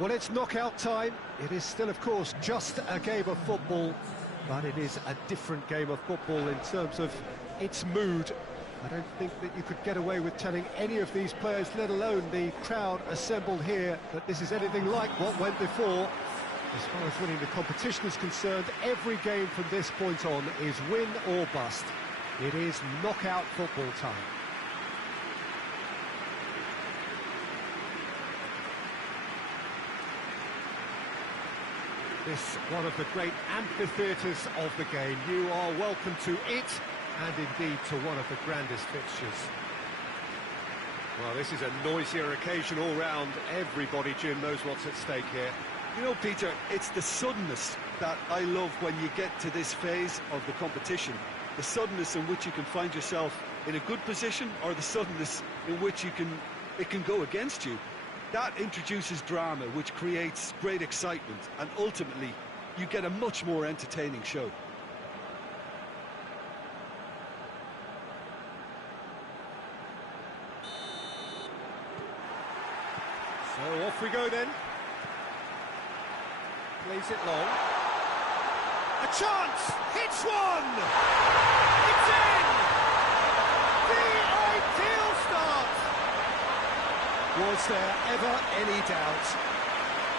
Well, it's knockout time. It is still, of course, just a game of football, but it is a different game of football in terms of its mood. I don't think that you could get away with telling any of these players, let alone the crowd assembled here, that this is anything like what went before. As far as winning the competition is concerned, every game from this point on is win or bust. It is knockout football time. This one of the great amphitheatres of the game. You are welcome to it, and indeed to one of the grandest fixtures. Well, this is a noisier occasion all round. Everybody, Jim, knows what's at stake here. You know, Peter, it's the suddenness that I love when you get to this phase of the competition. The suddenness in which you can find yourself in a good position, or the suddenness in which it can go against you. That introduces drama, which creates great excitement, and ultimately, you get a much more entertaining show. So off we go then. Plays it long. A chance! Hits one! It's in! The ideal start! Was there ever any doubt?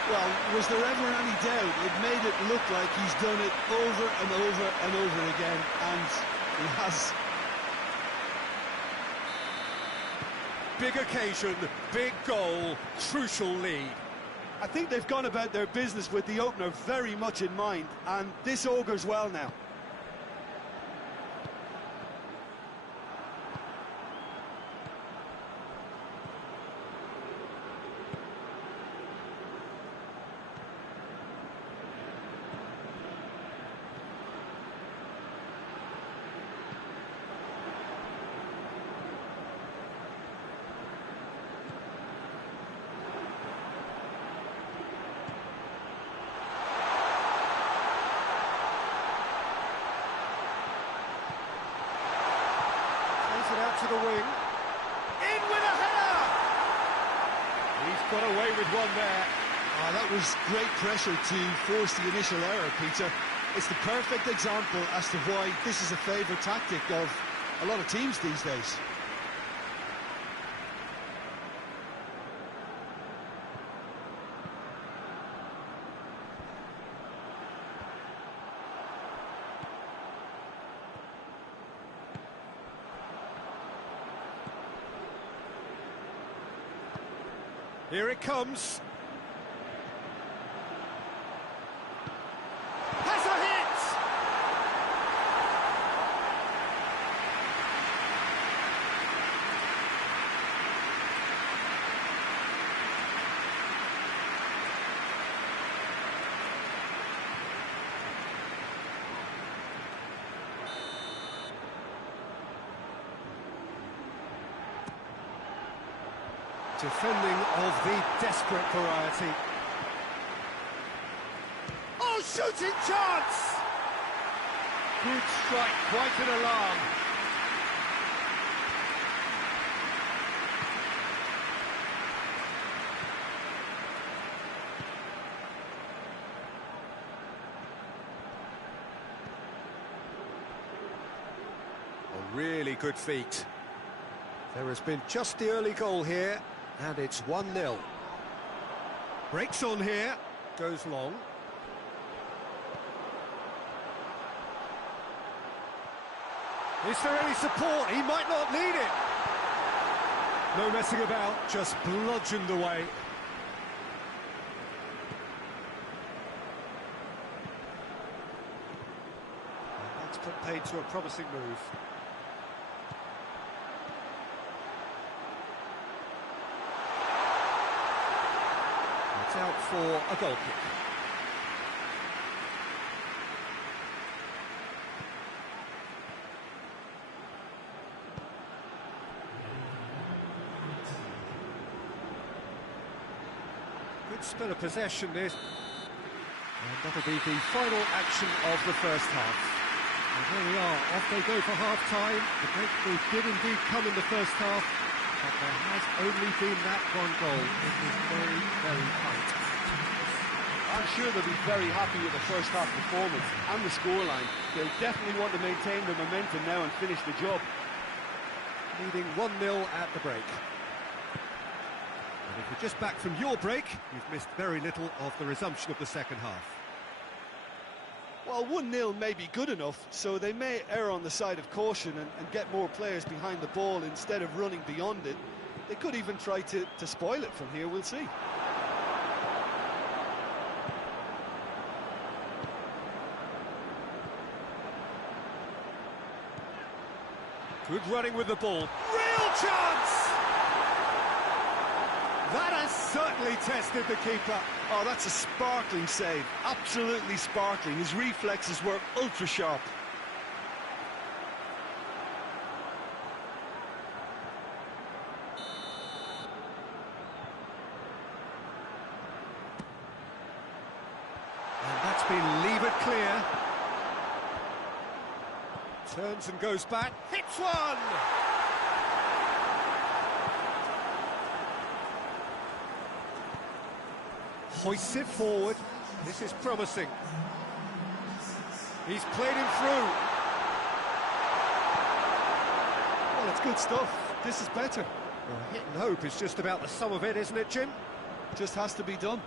Well, was there ever any doubt? It made it look like he's done it over and over and over again, and he has. Big occasion, big goal, crucial lead. I think they've gone about their business with the opener very much in mind, and this augurs well now. It out to the wing. In with a header! He's got away with one there. Oh, that was great pressure to force the initial error, Peter. It's the perfect example as to why this is a favourite tactic of a lot of teams these days. Here it comes. Has a hit! Defending of the desperate variety. Oh, shooting chance! Good strike, quite an alarm. A really good feat. There has been just the early goal here. And it's 1-0. Breaks on here, goes long. Is there any support? He might not need it. No messing about, just bludgeoned away. And that's put paid to a promising move. Out for a goal kick. Good spell of possession this. And that'll be the final action of the first half. And there we are, off they go for half-time. The breakthrough did indeed come in the first half. But there has only been that one goal. It was very, very tight. I'm sure they'll be very happy with the first half performance and the scoreline. They'll definitely want to maintain the momentum now and finish the job. Leading 1-0 at the break. And if you're just back from your break, you've missed very little of the resumption of the second half. Well, 1-0 may be good enough, so they may err on the side of caution and get more players behind the ball instead of running beyond it. They could even try to spoil it from here, we'll see. Good running with the ball. Real chance! That has certainly tested the keeper. Oh, that's a sparkling save. Absolutely sparkling. His reflexes were ultra sharp. And that's been levered clear. Turns and goes back. Hits one! Hoists it forward. This is promising. He's played him through. Well, it's good stuff. This is better. Well, hit and hope is just about the sum of it, isn't it, Jim? Just has to be done.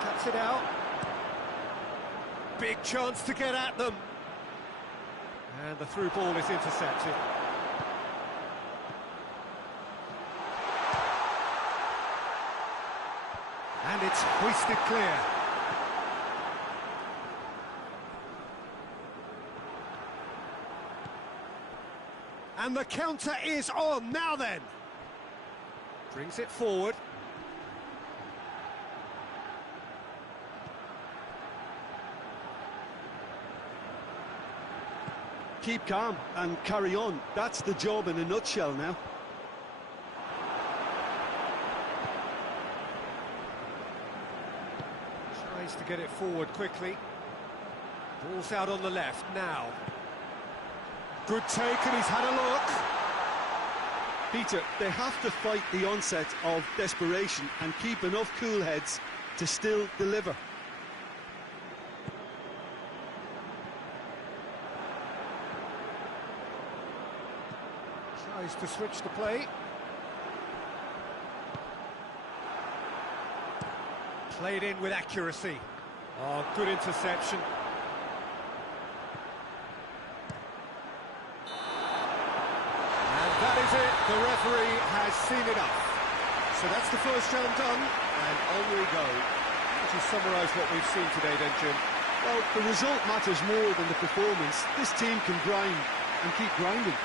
Cuts it out. Big chance to get at them. And the through ball is intercepted. And it's hoisted clear. And the counter is on. Now then. Brings it forward. Keep calm and carry on. That's the job in a nutshell now. Tries to get it forward quickly. Ball's out on the left now. Good take, and he's had a look. Peter, they have to fight the onset of desperation and keep enough cool heads to still deliver. Tries to switch the play. Played in with accuracy. Oh, good interception. And that is it. The referee has seen enough. So that's the first round done, and on we go. Would you summarise what we've seen today then, Jim? Well, the result matters more than the performance. This team can grind and keep grinding.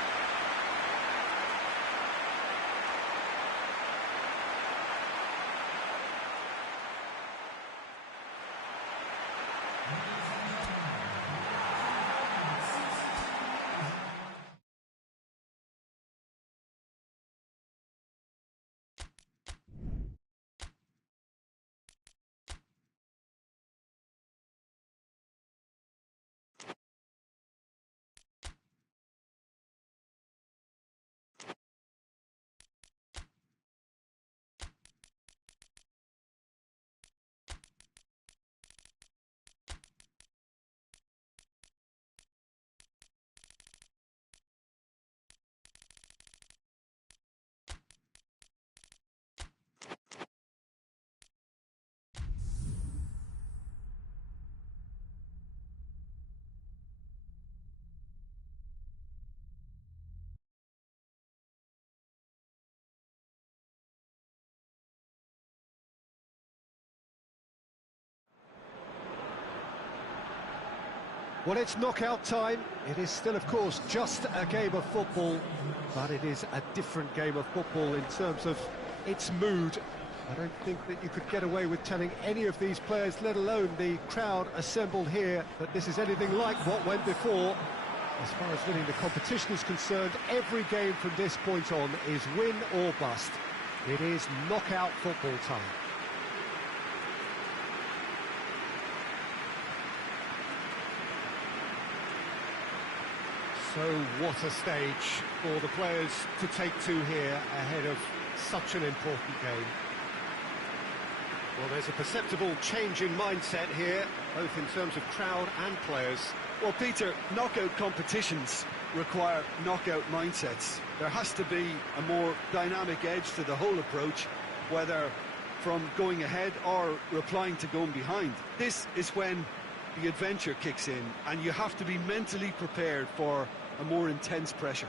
Well, it's knockout time. It is still, of course, just a game of football, but it is a different game of football in terms of its mood. I don't think that you could get away with telling any of these players, let alone the crowd assembled here, that this is anything like what went before. As far as winning the competition is concerned, every game from this point on is win or bust. It is knockout football time. So what a stage for the players to take to here ahead of such an important game. Well, there's a perceptible change in mindset here, both in terms of crowd and players. Well, Peter, knockout competitions require knockout mindsets. There has to be a more dynamic edge to the whole approach, whether from going ahead or replying to going behind. This is when the adventure kicks in, and you have to be mentally prepared for a more intense pressure.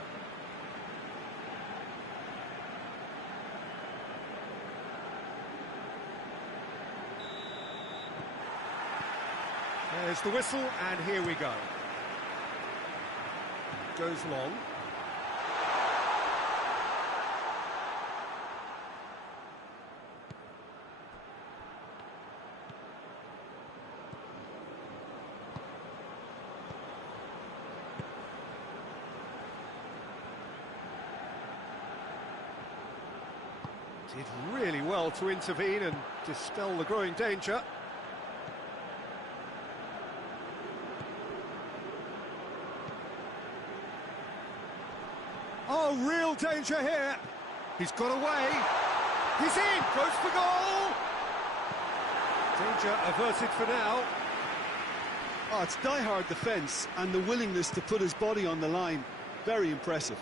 There's the whistle, and here we go. Goes long. Did really well to intervene and dispel the growing danger. Oh, real danger here. He's got away. He's in. Goes for goal. Danger averted for now. Oh, it's die-hard defence and the willingness to put his body on the line. Very impressive.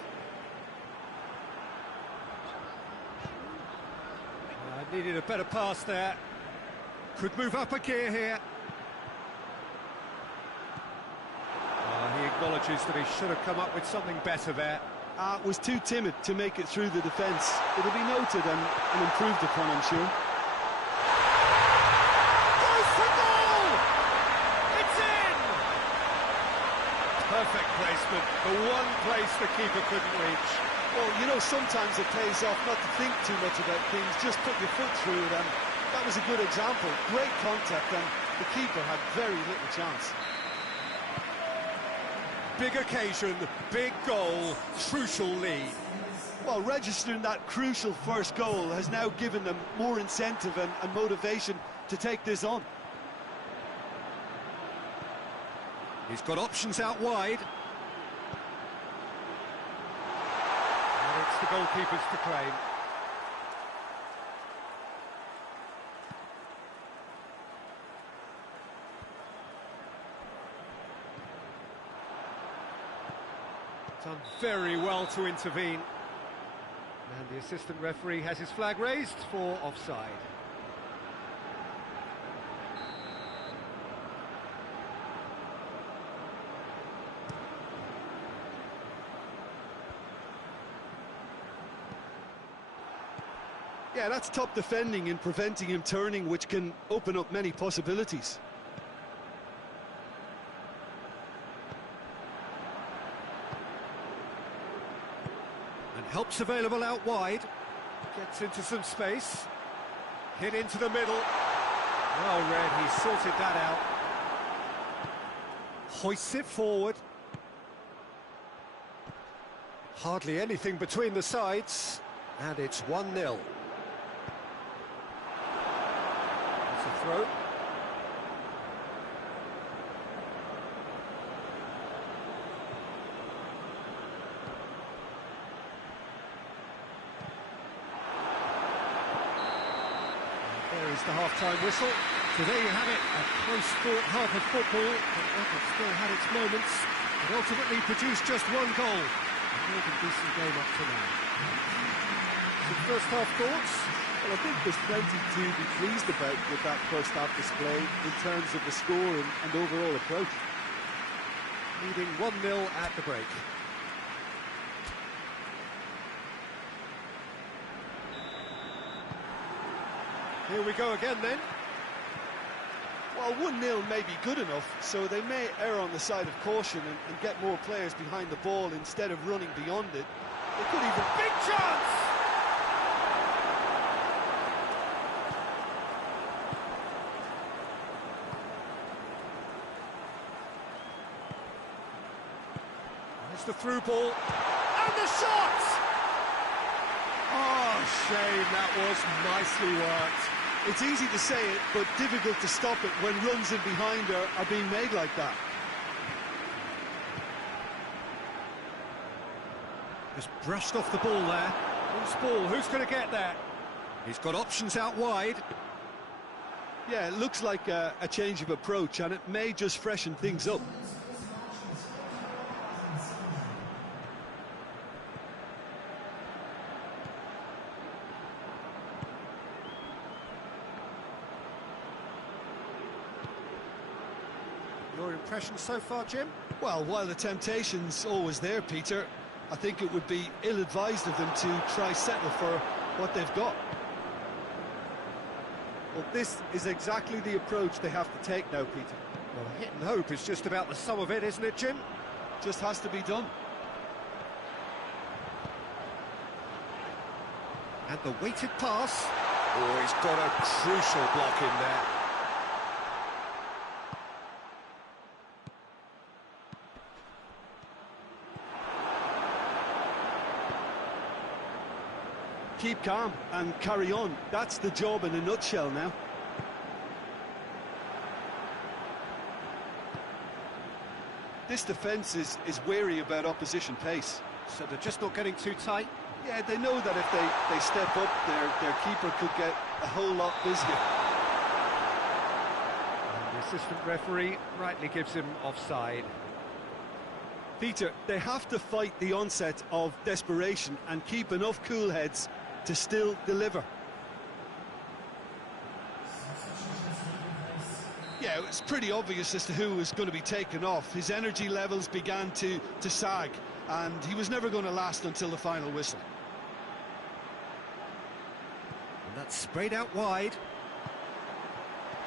Needed a better pass there. Could move up a gear here. He acknowledges that he should have come up with something better there. Was too timid to make it through the defence. It'll be noted and improved upon, I'm sure. Goes for goal! It's in! Perfect placement. The one place the keeper couldn't reach. Well, you know, sometimes it pays off not to think too much about things, just put your foot through it, and that was a good example. Great contact, and the keeper had very little chance. Big occasion, big goal, crucial lead. Well, registering that crucial first goal has now given them more incentive and motivation to take this on. He's got options out wide. And it's the goalkeepers to claim. Done very well to intervene. And the assistant referee has his flag raised for offside. Yeah, that's top defending in preventing him turning, which can open up many possibilities. Helps available out wide. Gets into some space. Hit into the middle. Well read, he sorted that out. Hoists it forward. Hardly anything between the sides. And it's 1-0. That's a throw. The half-time whistle. So there you have it, a close-fought half of football, but it still had its moments. It ultimately produced just one goal. A really decent game up to now. Some first-half thoughts? Well, I think there's plenty to be pleased about with that first-half display in terms of the score and overall approach. Leading 1-0 at the break. Here we go again then. Well, 1-0 may be good enough, so they may err on the side of caution and get more players behind the ball instead of running beyond it. They could even... Big chance! There's the through ball. And the shot! Oh, shame, that was nicely worked. It's easy to say it, but difficult to stop it when runs in behind are being made like that. Just brushed off the ball there. Loose ball, who's going to get there? He's got options out wide. Yeah, it looks like a change of approach, and it may just freshen things up. Your impression so far, Jim? Well, while the temptation's always there, Peter, I think it would be ill-advised of them to try settle for what they've got. Well, this is exactly the approach they have to take now, Peter. Well, hit and hope is just about the sum of it, isn't it, Jim? Just has to be done. And the weighted pass. Oh, he's got a crucial block in there. Keep calm and carry on. That's the job in a nutshell now. This defence is wary about opposition pace. So they're just not getting too tight? Yeah, they know that if they step up, their keeper could get a whole lot busier. And the assistant referee rightly gives him offside. Peter, they have to fight the onset of desperation and keep enough cool heads to still deliver. Yeah, it's pretty obvious as to who was going to be taken off. His energy levels began to sag, and he was never going to last until the final whistle. And that's sprayed out wide.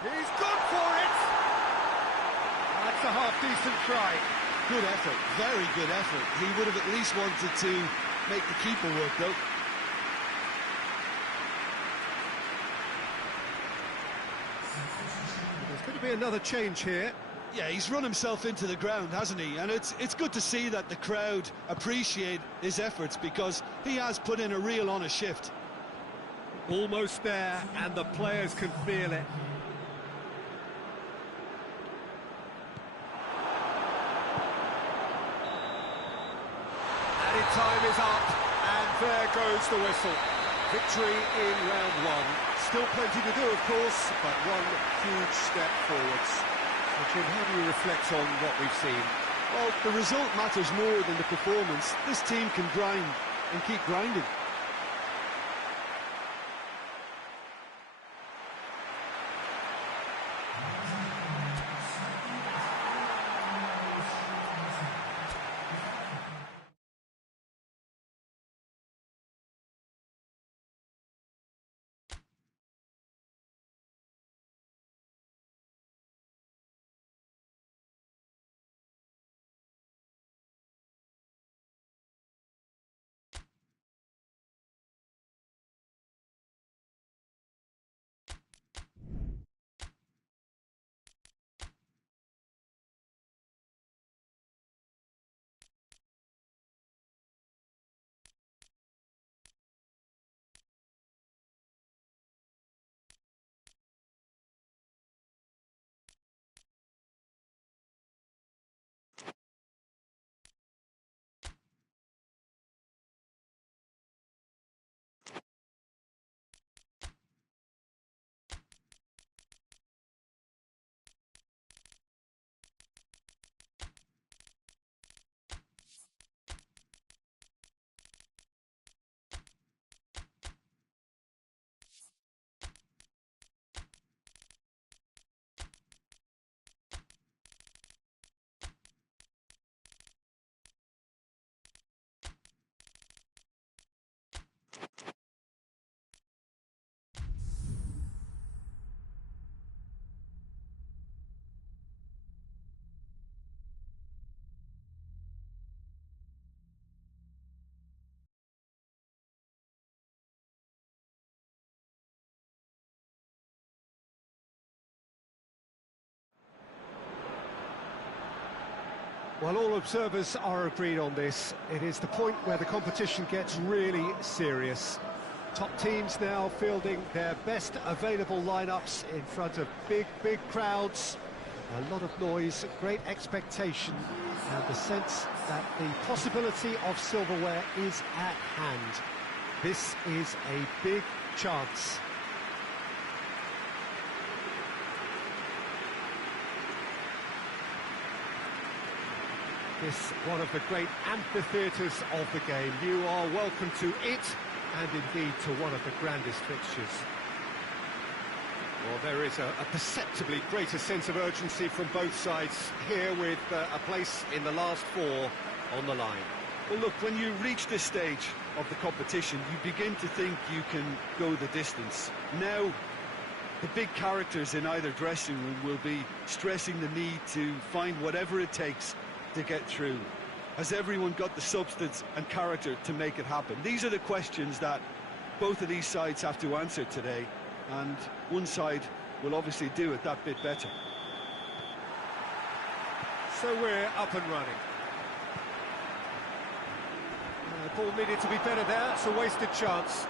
He's gone for it! That's a half-decent try. Good effort, very good effort. He would have at least wanted to make the keeper work, though. There's going to be another change here. Yeah, he's run himself into the ground, hasn't he? And it's good to see that the crowd appreciate his efforts, because he has put in a real honest shift. Almost there, and the players can feel it. Added time is up, and there goes the whistle. Victory in round one. Still plenty to do, of course, but one huge step forwards. So, Jim, how do you reflect on what we've seen? Well, the result matters more than the performance. This team can grind and keep grinding. Well, all observers are agreed on this. It is the point where the competition gets really serious. Top teams now fielding their best available lineups in front of big crowds. A lot of noise, great expectation, and the sense that the possibility of silverware is at hand. This is a big chance. This one of the great amphitheatres of the game. You are welcome to it, and indeed to one of the grandest fixtures. Well, there is a perceptibly greater sense of urgency from both sides here, with a place in the last four on the line. Well, look, when you reach this stage of the competition, you begin to think you can go the distance. Now, the big characters in either dressing room will be stressing the need to find whatever it takes to get through. Has everyone got the substance and character to make it happen? These are the questions that both of these sides have to answer today, and one side will obviously do it that bit better. So we're up and running. The ball needed to be better there. It's a wasted chance.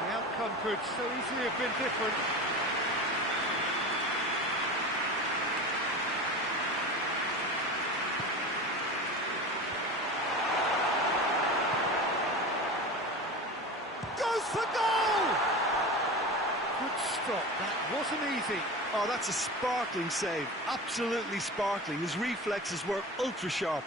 The outcome could so easily have been different. Goes for goal! Good stop, that wasn't easy. Oh, that's a sparkling save, absolutely sparkling. His reflexes were ultra sharp.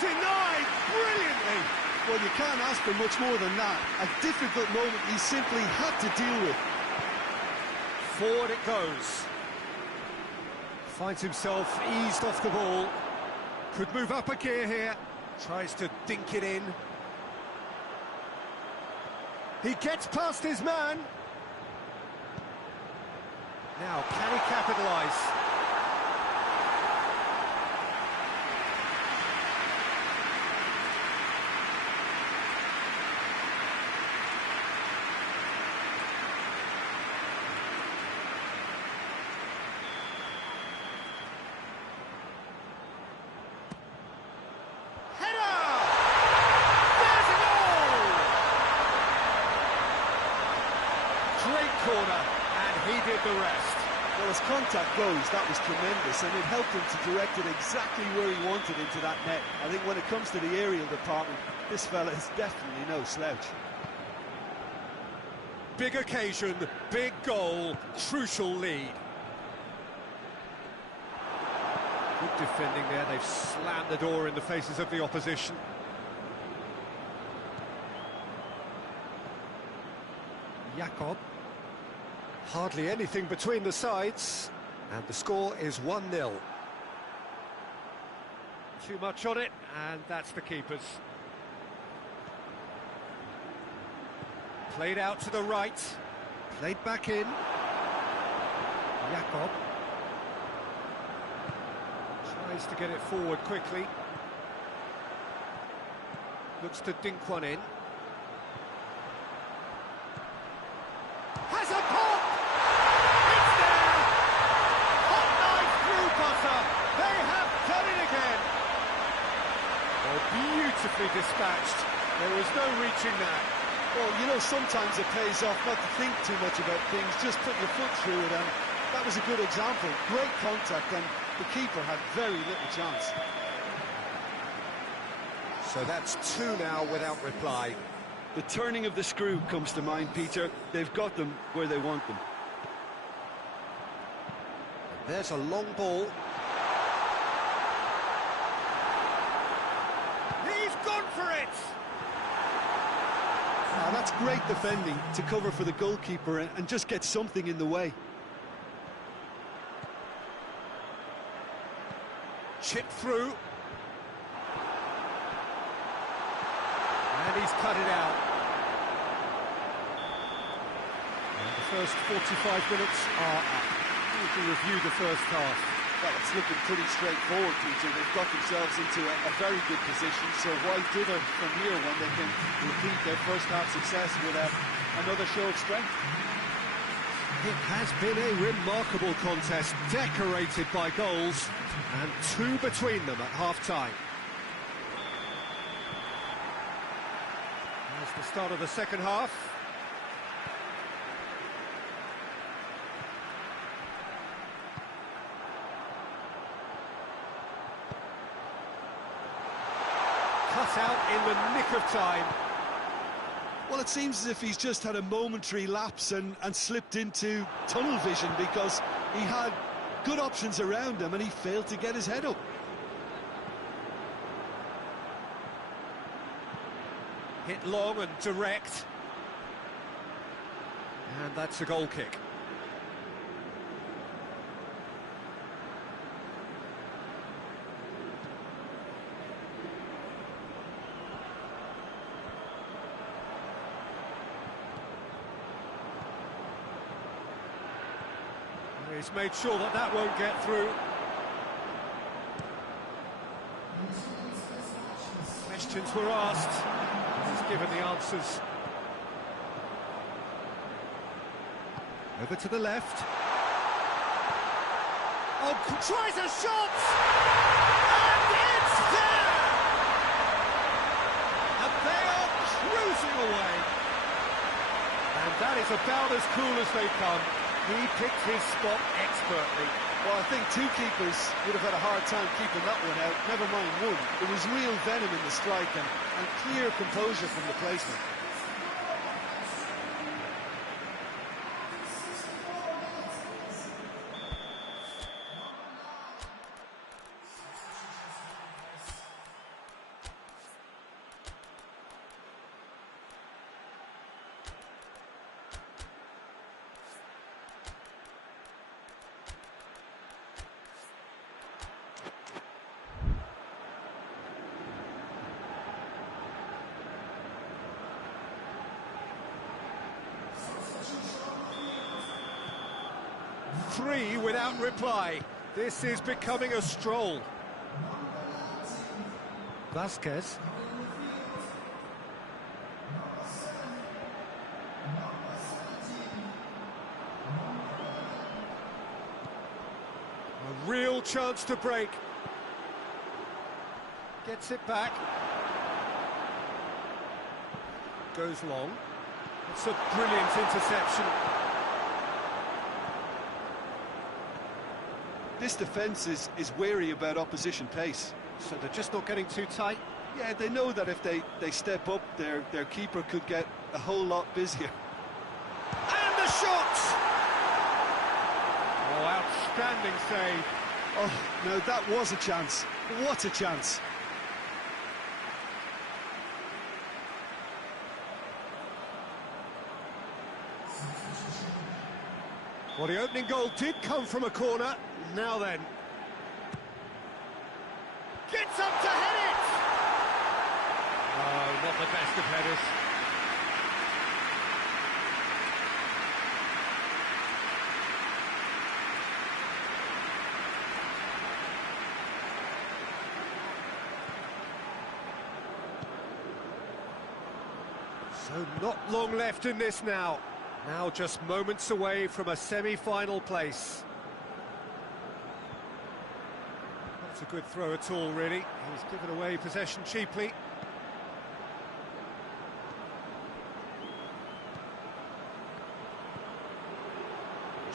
Denied brilliantly. Well, you can't ask for much more than that. A difficult moment he simply had to deal with. Forward it goes. Finds himself eased off the ball. Could move up a gear here. Tries to dink it in. He gets past his man. Now, can he capitalise? Great corner, and he did the rest. Well, as contact goes, that was tremendous, and it helped him to direct it exactly where he wanted into that net. I think when it comes to the aerial department, this fella is definitely no slouch. Big occasion, big goal, crucial lead. Good defending there, they've slammed the door in the faces of the opposition. Jakob. Hardly anything between the sides, and the score is 1-0. Too much on it, and that's the keeper's. Played out to the right, played back in. Jakob tries to get it forward quickly. Looks to dink one in. Has a pop! It's there! Hot knife through butter! They have done it again! Oh, beautifully dispatched. There was no reaching that. Well, you know, sometimes it pays off not to think too much about things, just put your foot through it, and that was a good example. Great contact, and the keeper had very little chance. So that's two now without reply. The turning of the screw comes to mind, Peter. They've got them where they want them. There's a long ball. He's gone for it! Now, that's great defending to cover for the goalkeeper and just get something in the way. Chip through. And he's cut it out. And the first 45 minutes are up. You can review the first half. Well, it's looking pretty straightforward, Peter. They've got themselves into a very good position, so why dither from here when they can repeat their first half success with another show of strength? It has been a remarkable contest, decorated by goals, and two between them at half-time. There's the start of the second half. Cut out in the nick of time. Well, it seems as if he's just had a momentary lapse and slipped into tunnel vision, because he had good options around him and he failed to get his head up. Hit long and direct. And that's a goal kick. He's made sure that that won't get through. Questions were asked, and he's given the answers. Over to the left. Oh, tries a shot! And it's there! And they are cruising away. And that is about as cool as they come. He picked his spot expertly. Well, I think two keepers would have had a hard time keeping that one out, never mind one. There was real venom in the strike and clear composure from the placement. Three without reply. This is becoming a stroll. Vasquez. A real chance to break. Gets it back. Goes long. It's a brilliant interception. This defence is wary about opposition pace. So they're just not getting too tight? Yeah, they know that if they step up, their keeper could get a whole lot busier. And the shot! Oh, outstanding save. Oh, no, that was a chance. What a chance. Well, the opening goal did come from a corner. Now then. Gets up to head it! Oh, not the best of headers. So not long left in this now. Now just moments away from a semi-final place. Not a good throw at all, really. He's given away possession cheaply.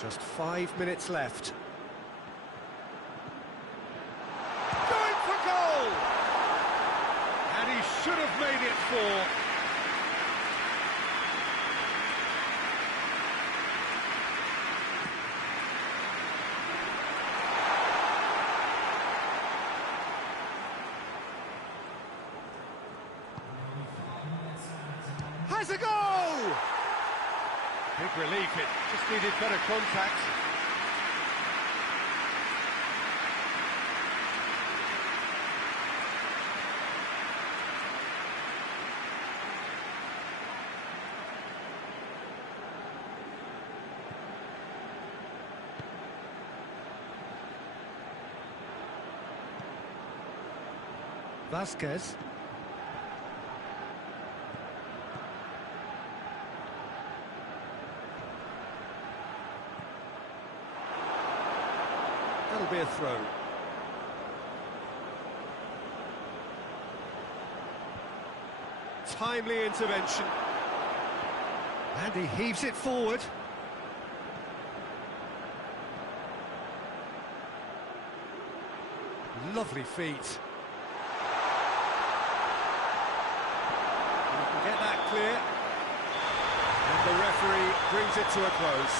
Just 5 minutes left. Going for goal! And he should have made it 4. Has a go! Big relief, it just needed better contact. Vasquez. That'll be a throw. Timely intervention. And he heaves it forward. Lovely feet. You can get that clear. And the referee brings it to a close.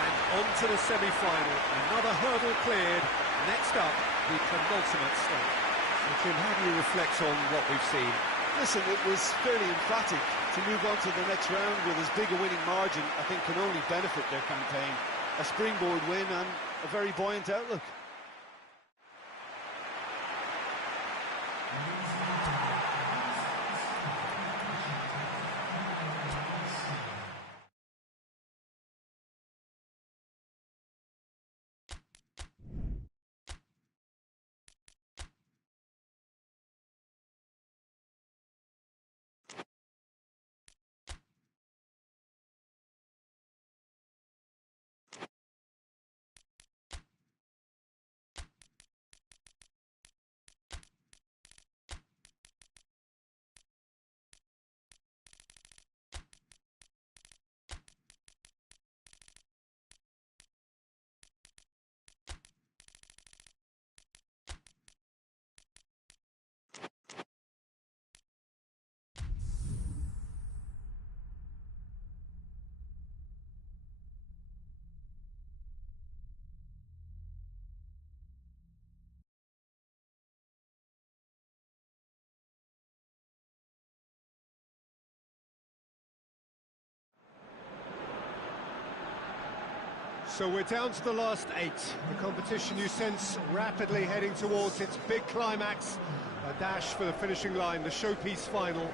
And on to the semi-final. Another hurdle cleared. Next up, the penultimate stage. So Jim, how do you reflect on what we've seen? Listen, it was fairly emphatic. To move on to the next round with as big a winning margin, I think can only benefit their campaign. A springboard win and a very buoyant outlook. So we're down to the last 8. The competition, you sense, rapidly heading towards its big climax. A dash for the finishing line, the showpiece final.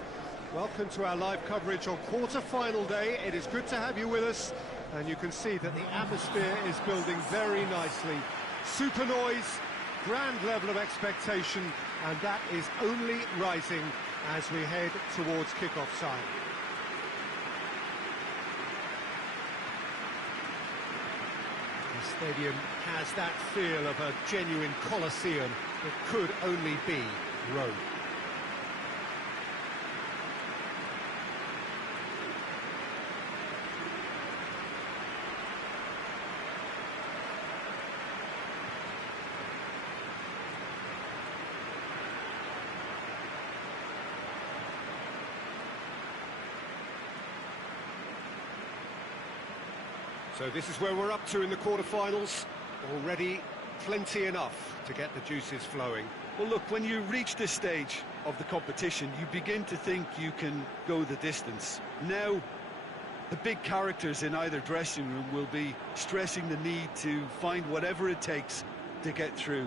Welcome to our live coverage on quarter-final day. It is good to have you with us. And you can see that the atmosphere is building very nicely. Super noise, grand level of expectation, and that is only rising as we head towards kick-off time. The stadium has that feel of a genuine Colosseum. It could only be Rome. So this is where we're up to in the quarterfinals. Already plenty enough to get the juices flowing. Well, look, when you reach this stage of the competition, you begin to think you can go the distance. Now, the big characters in either dressing room will be stressing the need to find whatever it takes to get through.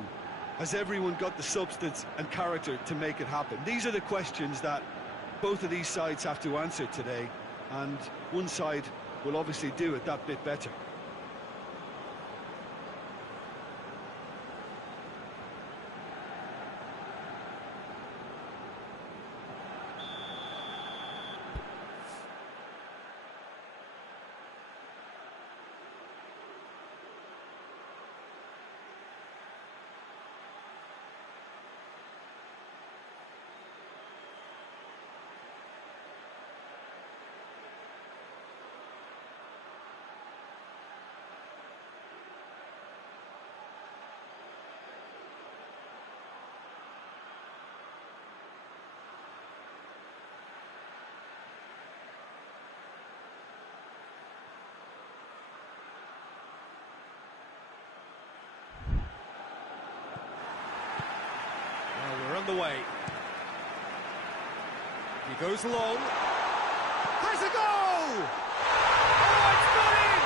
Has everyone got the substance and character to make it happen? These are the questions that both of these sides have to answer today, and one side will obviously do it that bit better. On the way. He goes long. Has a goal! Oh, it's got in!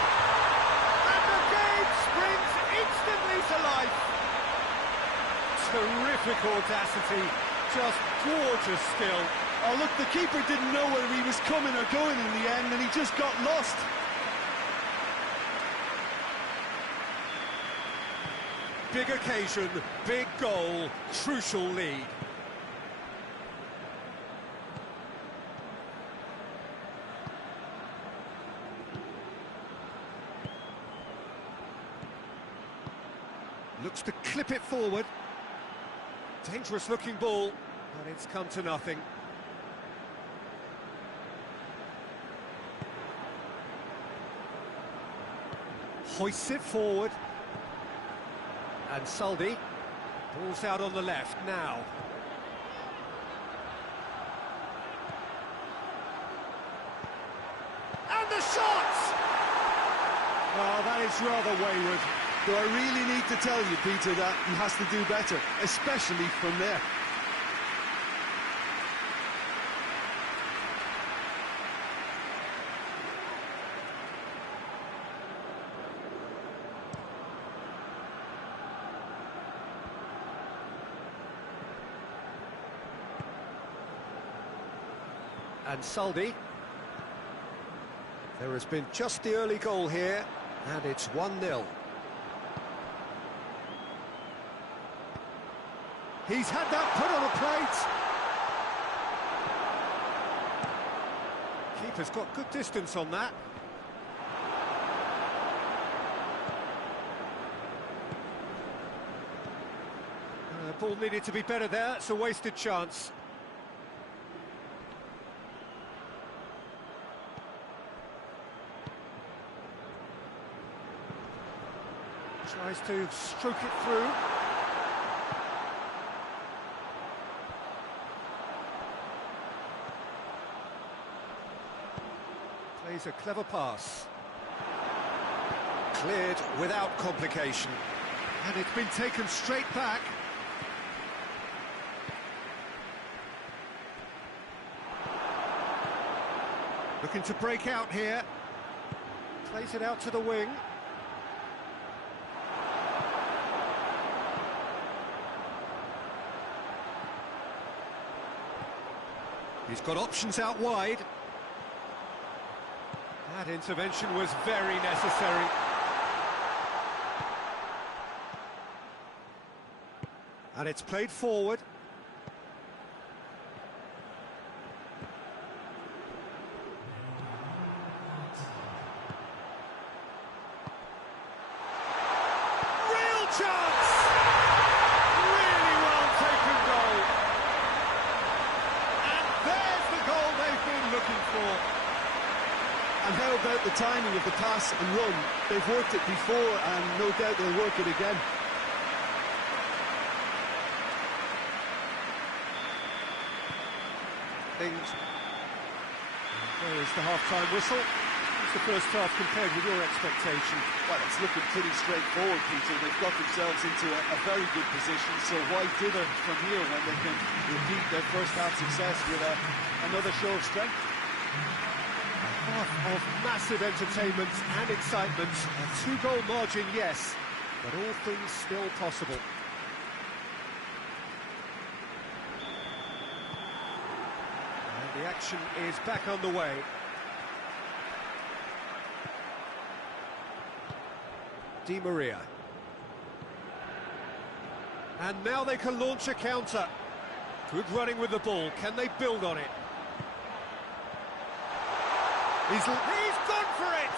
And the game springs instantly to life. Terrific audacity, just gorgeous skill. Oh, look, the keeper didn't know whether he was coming or going in the end, and he just got lost. Big occasion, big goal, crucial lead. Looks to clip it forward. Dangerous looking ball, but it's come to nothing. Hoists it forward. And Saldi. Ball's out on the left now. And the shot! Oh, that is rather wayward. Do I really need to tell you, Peter, that he has to do better, especially from there? And Saldi. There has been just the early goal here, and it's 1-0. He's had that put on a plate. Keeper's got good distance on that. The ball needed to be better there, it's a wasted chance. Tries to stroke it through. Plays a clever pass. Cleared without complication. And it's been taken straight back. Looking to break out here. Plays it out to the wing. He's got options out wide. That intervention was very necessary. And it's played forward. Real chance! Really well taken goal. And there's the goal they've been looking for. And how about the timing of the pass and run? They've worked it before, and no doubt they'll work it again. There is the half-time whistle. It's the first half compared with your expectation. Well, it's looking pretty straightforward, Peter. They've got themselves into a very good position, so why dither from here when they can repeat their first half success with another show of strength? A half of massive entertainment and excitement. A two-goal margin, yes, but all things still possible. The action is back underway. Di Maria. And now they can launch a counter. Good running with the ball. Can they build on it? He's gone for it!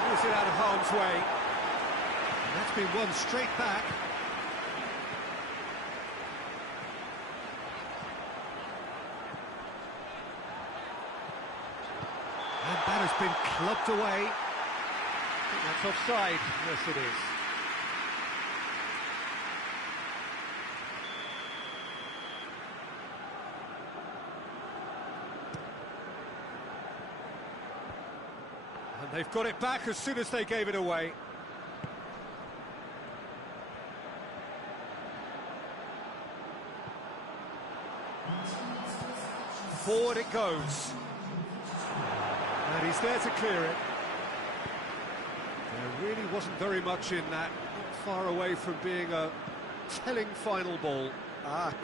Clears it out of harm's way. And that's been won straight back. And that has been clubbed away. I think that's offside. Yes, it is. And they've got it back as soon as they gave it away. Forward it goes. And he's there to clear it. There really wasn't very much in that. Not far away from being a telling final ball.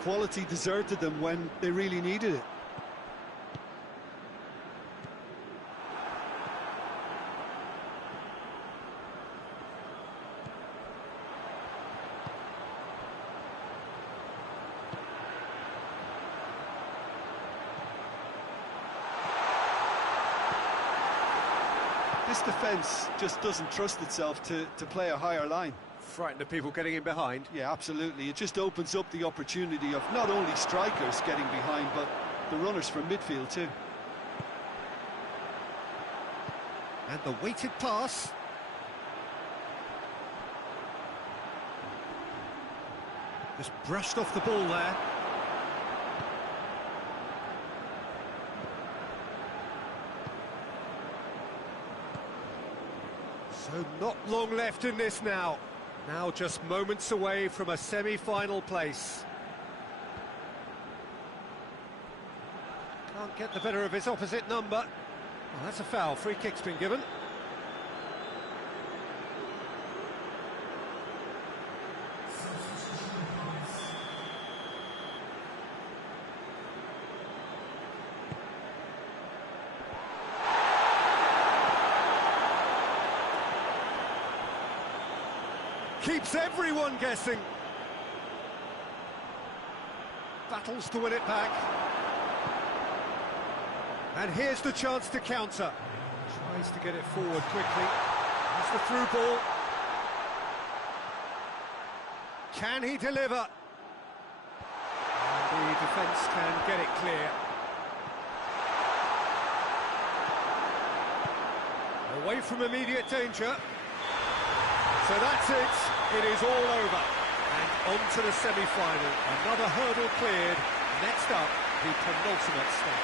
Quality deserted them when they really needed it. This defence just doesn't trust itself to play a higher line. Frightened of people getting in behind. Yeah, absolutely. It just opens up the opportunity of not only strikers getting behind, but the runners from midfield too. And the weighted pass. Just brushed off the ball there. So not long left in this now. Now just moments away from a semi-final place. Can't get the better of his opposite number. Well, that's a foul. Free kick's been given. Keeps everyone guessing. Battles to win it back. And here's the chance to counter. Tries to get it forward quickly. Here's the through ball. Can he deliver? And the defence can get it clear. Away from immediate danger. So that's it. It is all over. And on to the semi-final. Another hurdle cleared. Next up, the penultimate step.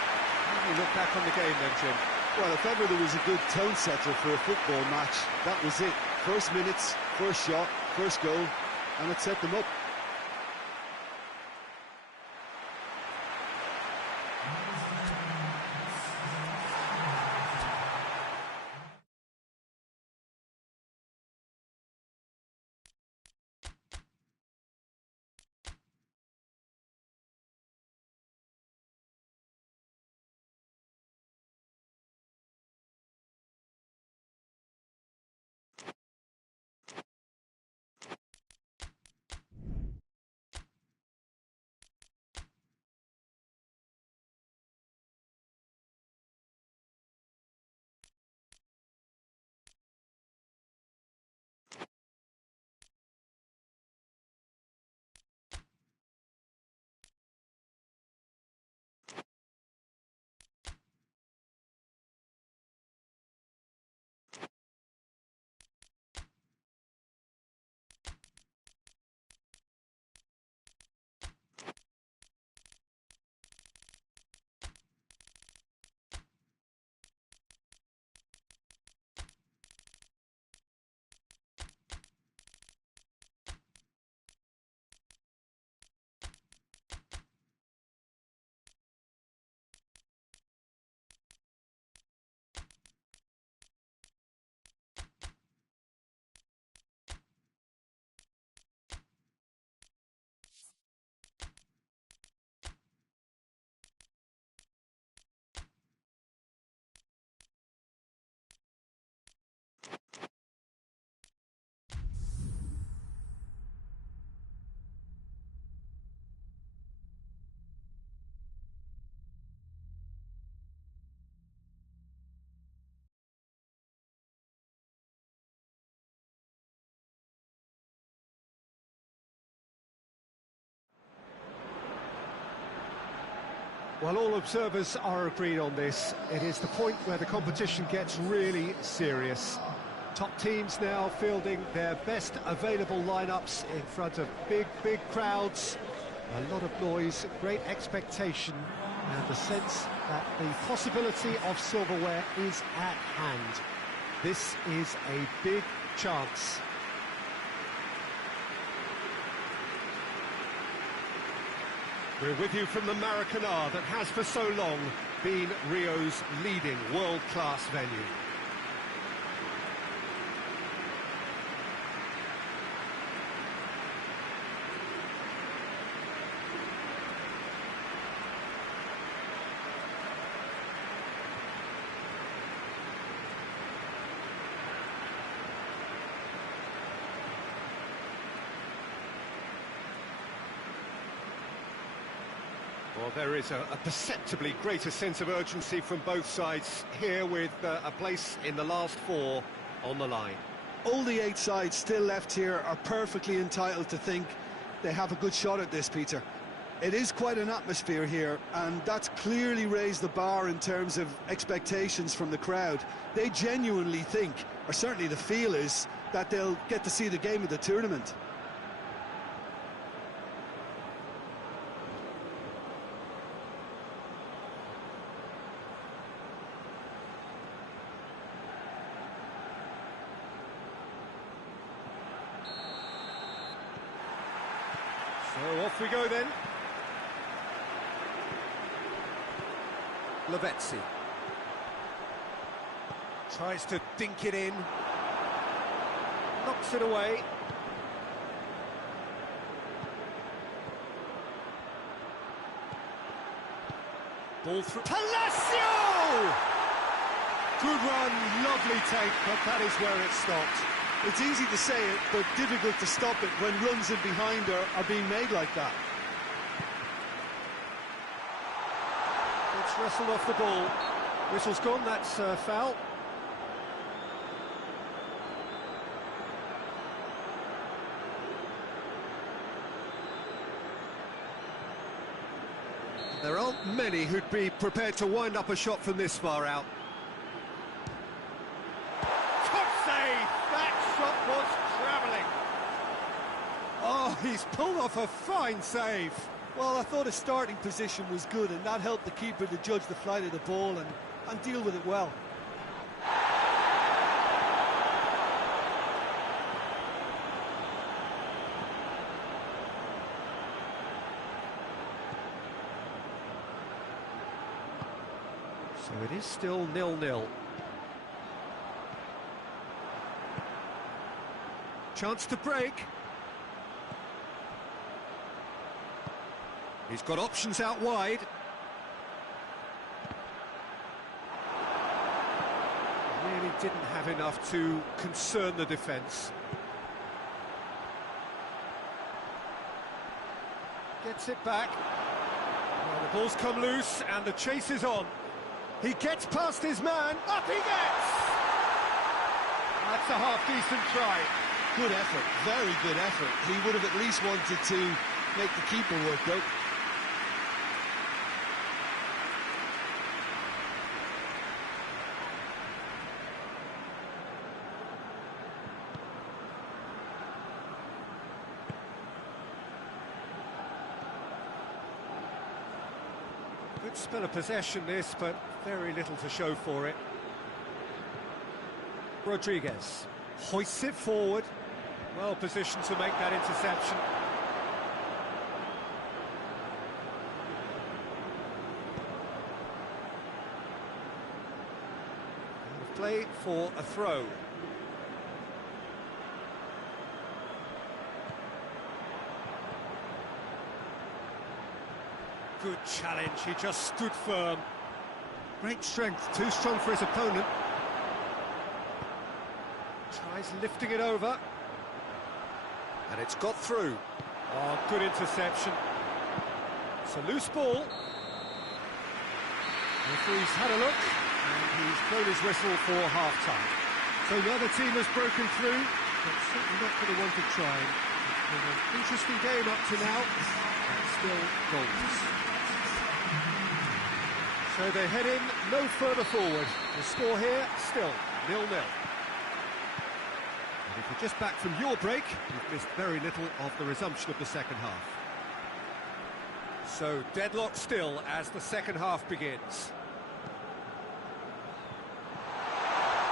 How do you look back on the game then, Jim? Well, if ever there was a good tone setter for a football match, that was it. First minutes, first shot, first goal, and it set them up. Well, all observers are agreed on this. It is the point where the competition gets really serious. Top teams now fielding their best available lineups in front of big crowds. A lot of noise, great expectation, and the sense that the possibility of silverware is at hand. This is a big chance. We're with you from the Maracanã that has for so long been Rio's leading world-class venue. Well, there is a perceptibly greater sense of urgency from both sides here with a place in the last four on the line. all the 8 sides still left here are perfectly entitled to think they have a good shot at this, Peter. It is quite an atmosphere here, and that's clearly raised the bar in terms of expectations from the crowd. They genuinely think, or certainly the feel is, that they'll get to see the game of the tournament. So off we go then. Lavezzi tries to dink it in, knocks it away. Ball through. Palacio! Good run, lovely take, but that is where it stopped. It's easy to say it, but difficult to stop it when runs in behind are being made like that. It's wrestled off the ball. Whistle's gone, that's foul. There aren't many who'd be prepared to wind up a shot from this far out. Top save! That shot was travelling. Oh, he's pulled off a fine save. Well, I thought his starting position was good, and that helped the keeper to judge the flight of the ball and deal with it well. So it is still 0-0. Chance to break. He's got options out wide. Really didn't have enough to concern the defence. Gets it back. Well, the ball's come loose and the chase is on. He gets past his man. Up he gets! That's a half-decent try. Good effort, very good effort. He would have at least wanted to make the keeper work, though. Good spell of possession this, but very little to show for it. Rodriguez hoists it forward. Well positioned to make that interception. Out of play for a throw. Good challenge, he just stood firm. Great strength, too strong for his opponent. Tries lifting it over. And it's got through. Oh, good interception. It's a loose ball. Referee's had a look, and he's blown his whistle for half-time. So neither team has broken through, but certainly not for the want of trying. It's been an interesting game up to now, and still goals. So they head in no further forward. The score here, still 0-0. And if you're just back from your break, you've missed very little of the resumption of the second half. So deadlock still as the second half begins.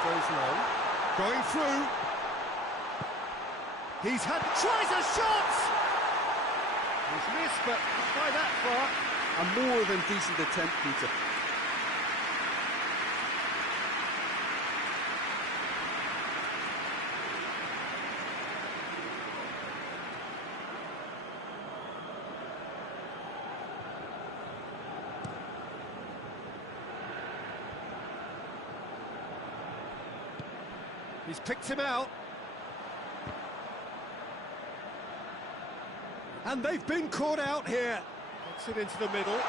Goes long, going through. He's had, tries a shot! He's missed, but not by that far. A more than decent attempt, Peter. He's picked him out. And they've been caught out here. Gets it into the middle.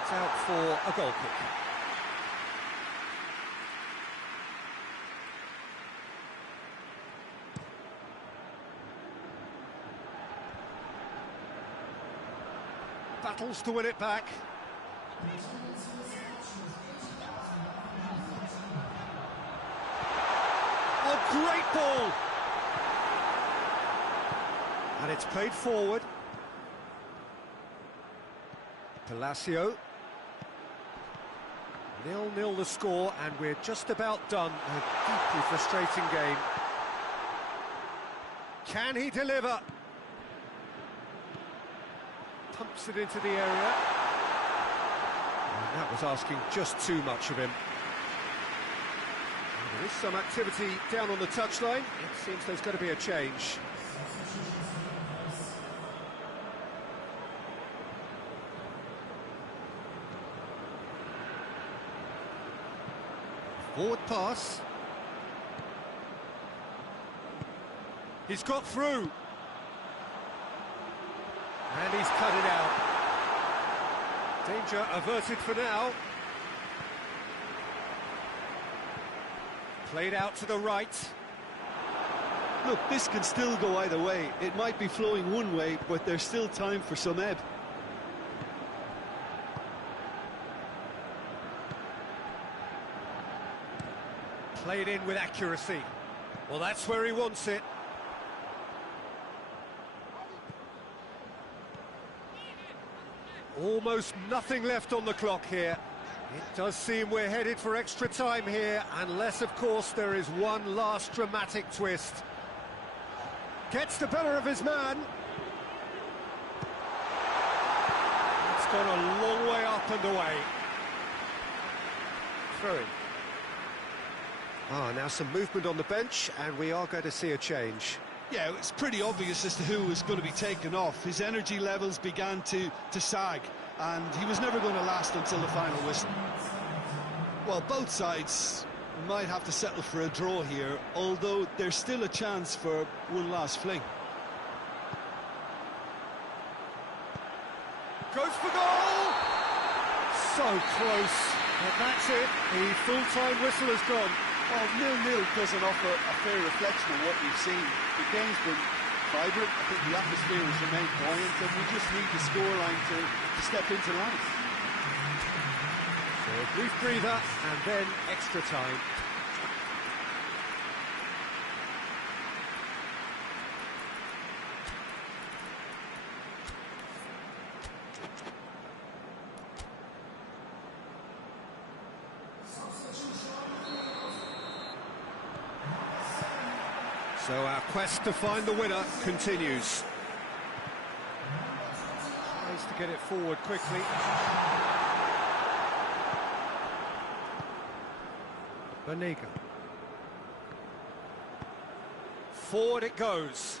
It's out for a goal kick. battles to win it back. Oh, great ball! And it's played forward. Palacio. 0-0 the score, and we're just about done. A deeply frustrating game. Can he deliver? Pumps it into the area. And that was asking just too much of him. There is some activity down on the touchline. It seems there's going to be a change. Forward pass. He's got through. And he's cut it out. Danger averted for now. Played out to the right. Look, this can still go either way. It might be flowing one way, but there's still time for some ebb. Played in with accuracy. Well, that's where he wants it. Almost nothing left on the clock here. It does seem we're headed for extra time here, unless, of course, there is one last dramatic twist. Gets the better of his man. It's gone a long way up and away. Throw-in. Now some movement on the bench, and we are going to see a change. Yeah, it's pretty obvious as to who was going to be taken off. His energy levels began to sag, and he was never going to last until the final whistle. Well, both sides might have to settle for a draw here, although there's still a chance for one last fling. Goes for goal! So close. And that's it. The full-time whistle has gone. Well, 0-0 doesn't offer a fair reflection of what we've seen. The game's been vibrant. I think the atmosphere has remained buoyant, and we just need the scoreline to step into life. So a brief breather, and then extra time. So our quest to find the winner continues. Tries to get it forward quickly. Banega. Forward it goes.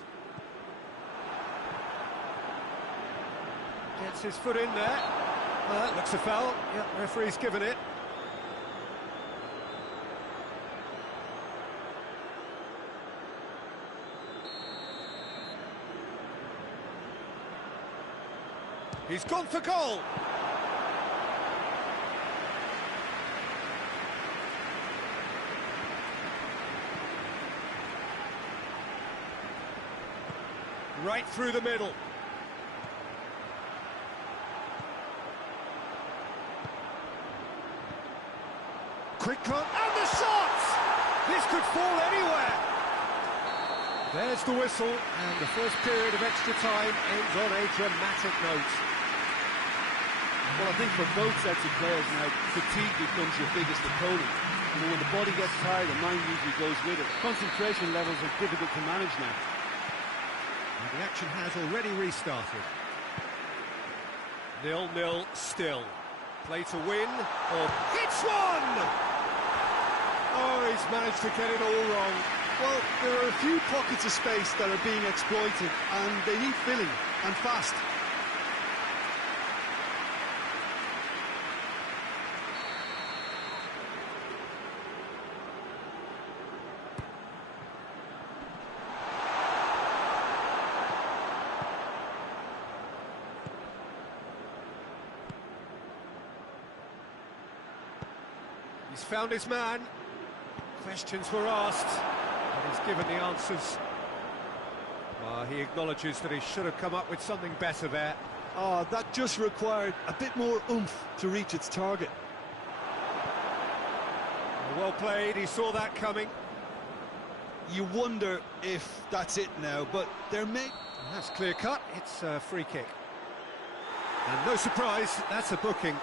Gets his foot in there. That looks a foul. Yep, referee's given it. He's gone for goal. Right through the middle. Quick cut, and the shot! This could fall anywhere. There's the whistle, and the first period of extra time ends on a dramatic note. Well, I think for both sets of players now, fatigue becomes your biggest opponent. You know, when the body gets tired, the mind usually goes with it. Concentration levels are difficult to manage now. And the action has already restarted. 0-0 still. Play to win, or hits one! Oh, he's managed to get it all wrong. Well, there are a few pockets of space that are being exploited, and they need filling, and fast. He's found his man. Questions were asked, and he's given the answers. He acknowledges that he should have come up with something better there. Oh, that just required a bit more oomph to reach its target. Well played, he saw that coming. You wonder if that's it now, but there may... That's clear cut, it's a free kick. And no surprise, that's a booking.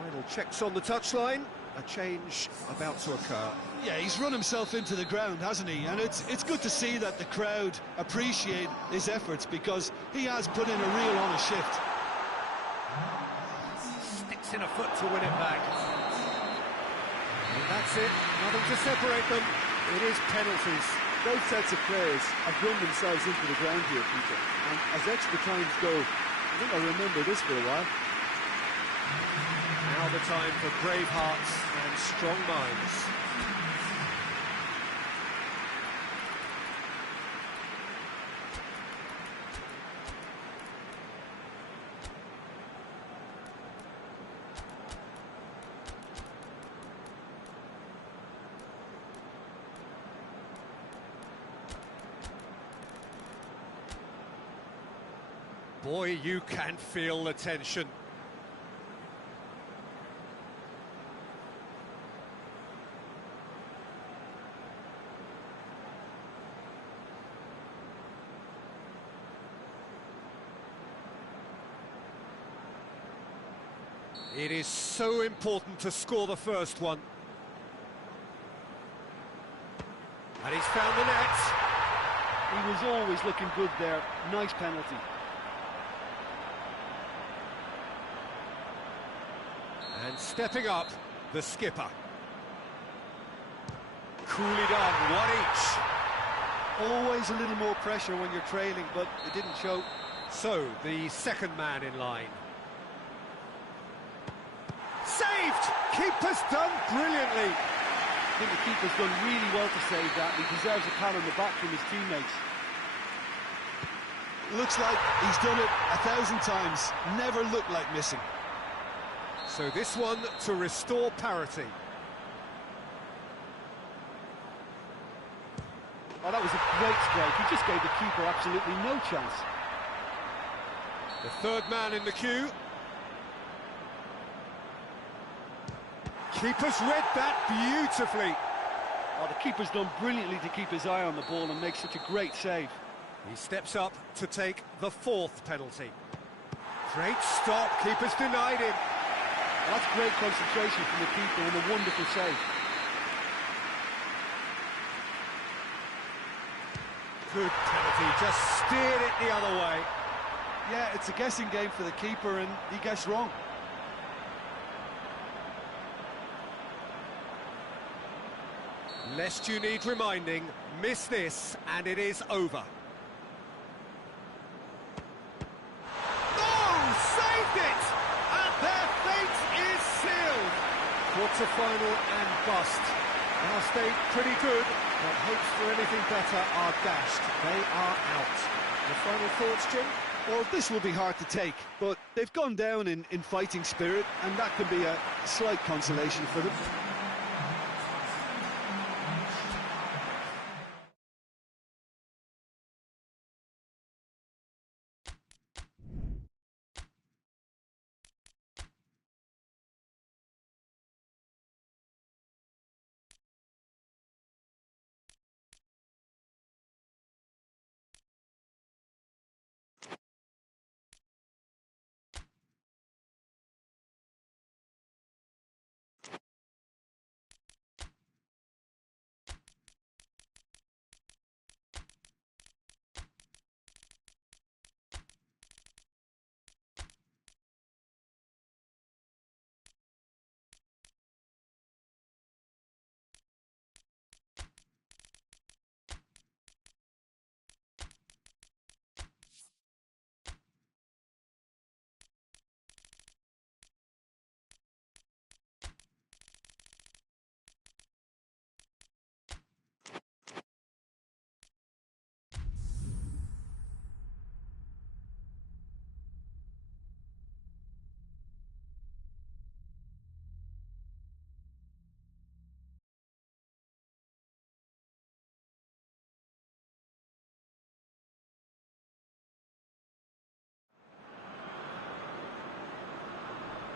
Final checks on the touchline, a change about to occur. Yeah, he's run himself into the ground, hasn't he? And it's good to see that the crowd appreciate his efforts, because he has put in a real honest shift. Sticks in a foot to win it back. And that's it, nothing to separate them. It is penalties. Both sets of players have run themselves into the ground here, Peter. And as extra times go, I think I'll remember this for a while. Now the time for brave hearts and strong minds. Boy, you can feel the tension. It is so important to score the first one. And he's found the net. He was always looking good there. Nice penalty. And stepping up, the skipper. Coolly done, one each. Always a little more pressure when you're trailing, but it didn't show. So, the second man in line. Saved! Keeper's done brilliantly. I think the keeper's done really well to save that. He deserves a pat on the back from his teammates. Looks like he's done it 1,000 times. Never looked like missing. So this one to restore parity. Oh, that was a great strike. He just gave the keeper absolutely no chance. The third man in the queue. Keeper's read that beautifully. Oh, the keeper's done brilliantly to keep his eye on the ball and make such a great save. He steps up to take the fourth penalty. Great stop, keeper's denied him. Well, that's great concentration from the keeper and a wonderful save. Good penalty, just steered it the other way. Yeah, it's a guessing game for the keeper and he guessed wrong. Lest you need reminding, miss this and it is over. Oh, saved it! And their fate is sealed. Quarter-final and bust. Now stayed pretty good, but hopes for anything better are dashed. They are out. The final thoughts, Jim? Well, this will be hard to take, but they've gone down in fighting spirit, and that can be a slight consolation for them.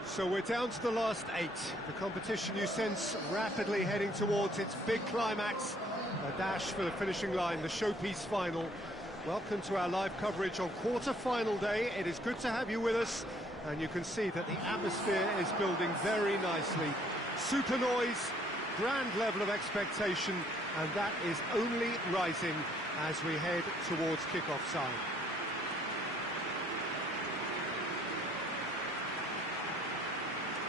So we're down to the last 8. The competition, you sense, rapidly heading towards its big climax. A dash for the finishing line, the showpiece final. Welcome to our live coverage on quarter-final day. It is good to have you with us, and you can see that the atmosphere is building very nicely. Super noise, grand level of expectation, and that is only rising as we head towards kick-off time.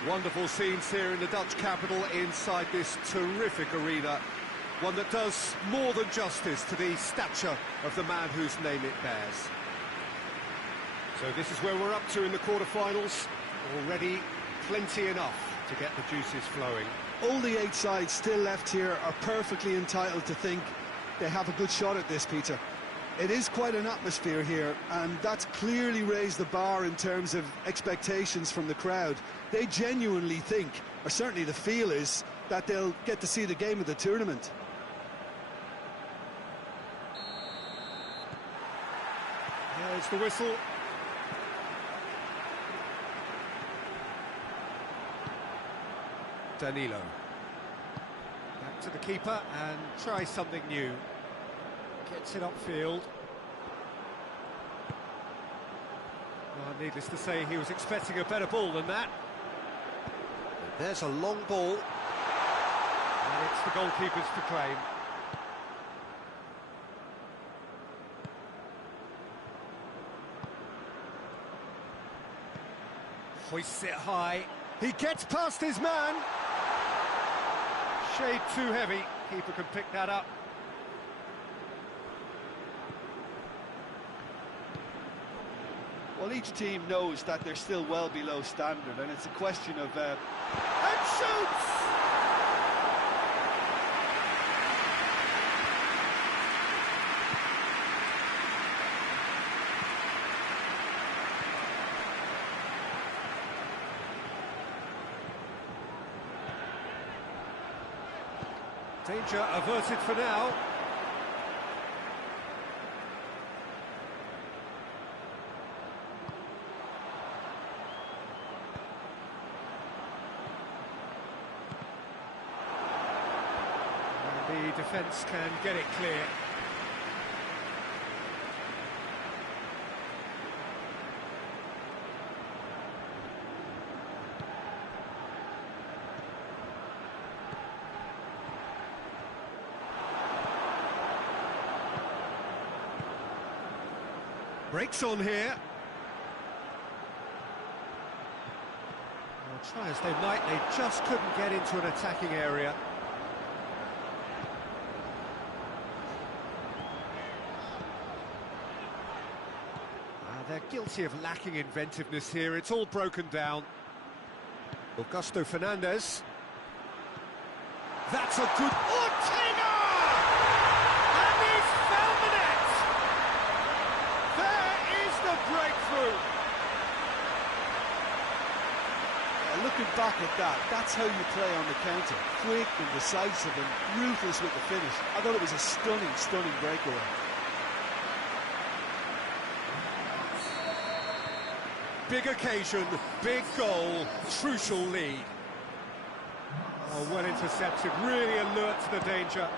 Wonderful scenes here in the Dutch capital inside this terrific arena. One that does more than justice to the stature of the man whose name it bears. So this is where we're up to in the quarterfinals. Already plenty enough to get the juices flowing. All the 8 sides still left here are perfectly entitled to think they have a good shot at this, Peter. It is quite an atmosphere here, and that's clearly raised the bar in terms of expectations from the crowd. They genuinely think, or certainly the feel is, that they'll get to see the game of the tournament. There's the whistle. Danilo. Back to the keeper and try something new. Gets it upfield. Well, needless to say, he was expecting a better ball than that. There's a long ball. And it's the goalkeeper's to claim. Hoists it high. He gets past his man. Shade too heavy. Keeper can pick that up. Well, each team knows that they're still well below standard, and it's a question of... And shoots! Danger averted for now. And the defence can get it clear. Breaks on here. Well, try as they might, they just couldn't get into an attacking area. They're guilty of lacking inventiveness here. It's all broken down. Augusto Fernandez. That's a good... Ortega! And he's found the net! There is the breakthrough! Looking back at that, that's how you play on the counter. Quick and decisive and ruthless with the finish. I thought it was a stunning, stunning breakaway. Big occasion, big goal, crucial lead. Oh, well intercepted, really alert to the danger.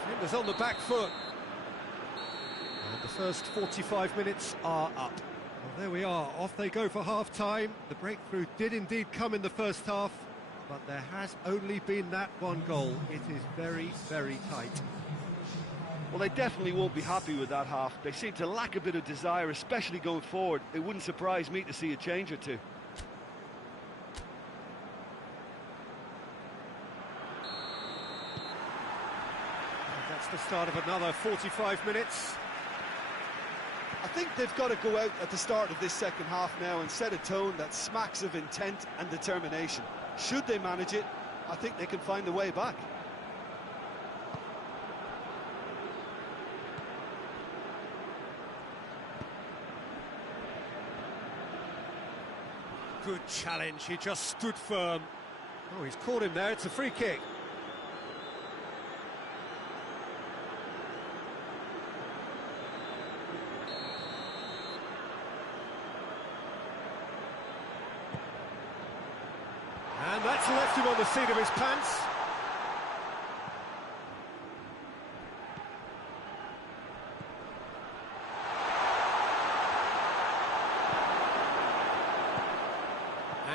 Defenders on the back foot. And the first 45 minutes are up. Well, there we are, off they go for half-time. The breakthrough did indeed come in the first half, but there has only been that one goal. It is very, very tight. Well, they definitely won't be happy with that half. They seem to lack a bit of desire, especially going forward. It wouldn't surprise me to see a change or two. And that's the start of another 45 minutes. I think they've got to go out at the start of this second half now and set a tone that smacks of intent and determination. Should they manage it, I think they can find the way back. Good challenge, he just stood firm. Oh, he's caught him there, it's a free kick. And that's left him on the seat of his pants.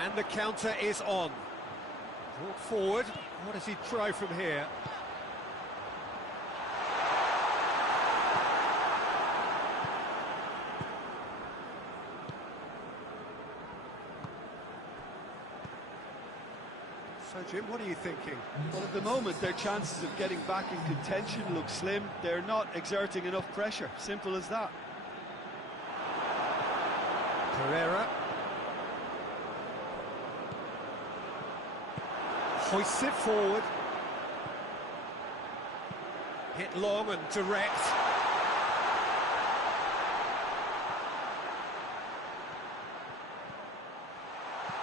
And the counter is on. Brought forward. What does he try from here? So, Jim, what are you thinking? Well, at the moment, their chances of getting back in contention look slim. They're not exerting enough pressure. Simple as that. Pereira. Hoists it forward. Hit long and direct.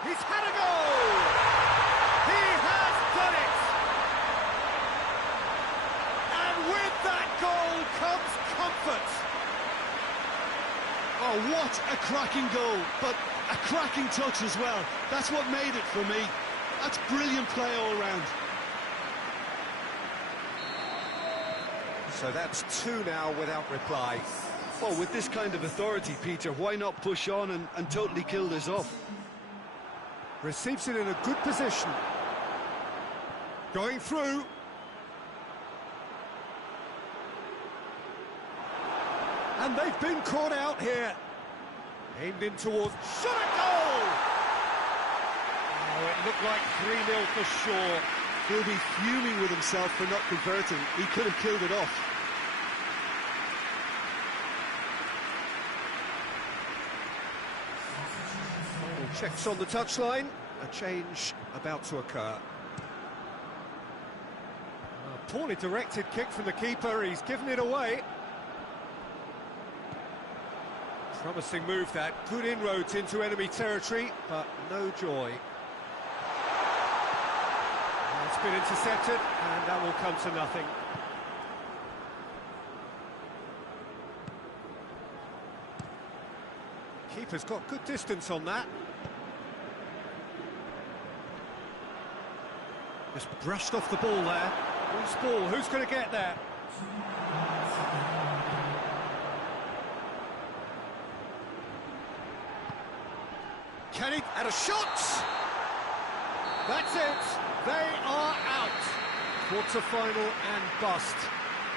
He's had a goal! He has done it! And with that goal comes comfort. Oh, what a cracking goal, but a cracking touch as well. That's what made it for me. That's brilliant play all round. So that's two now without reply. Well, with this kind of authority, Peter, why not push on and totally kill this off? Receives it in a good position. Going through. And they've been caught out here. Aimed in towards... Shot a goal! Oh, it looked like 3-0 for sure. He'll be fuming with himself for not converting. He could have killed it off. Checks on the touchline. A change about to occur. A poorly directed kick from the keeper. He's given it away. Promising move that. Good inroads into enemy territory, but no joy. It's been intercepted, and that will come to nothing. Keeper's got good distance on that. Just brushed off the ball there. Loose ball, who's going to get there? Can he... and a shot! That's it! They are out. Quarter-final and bust.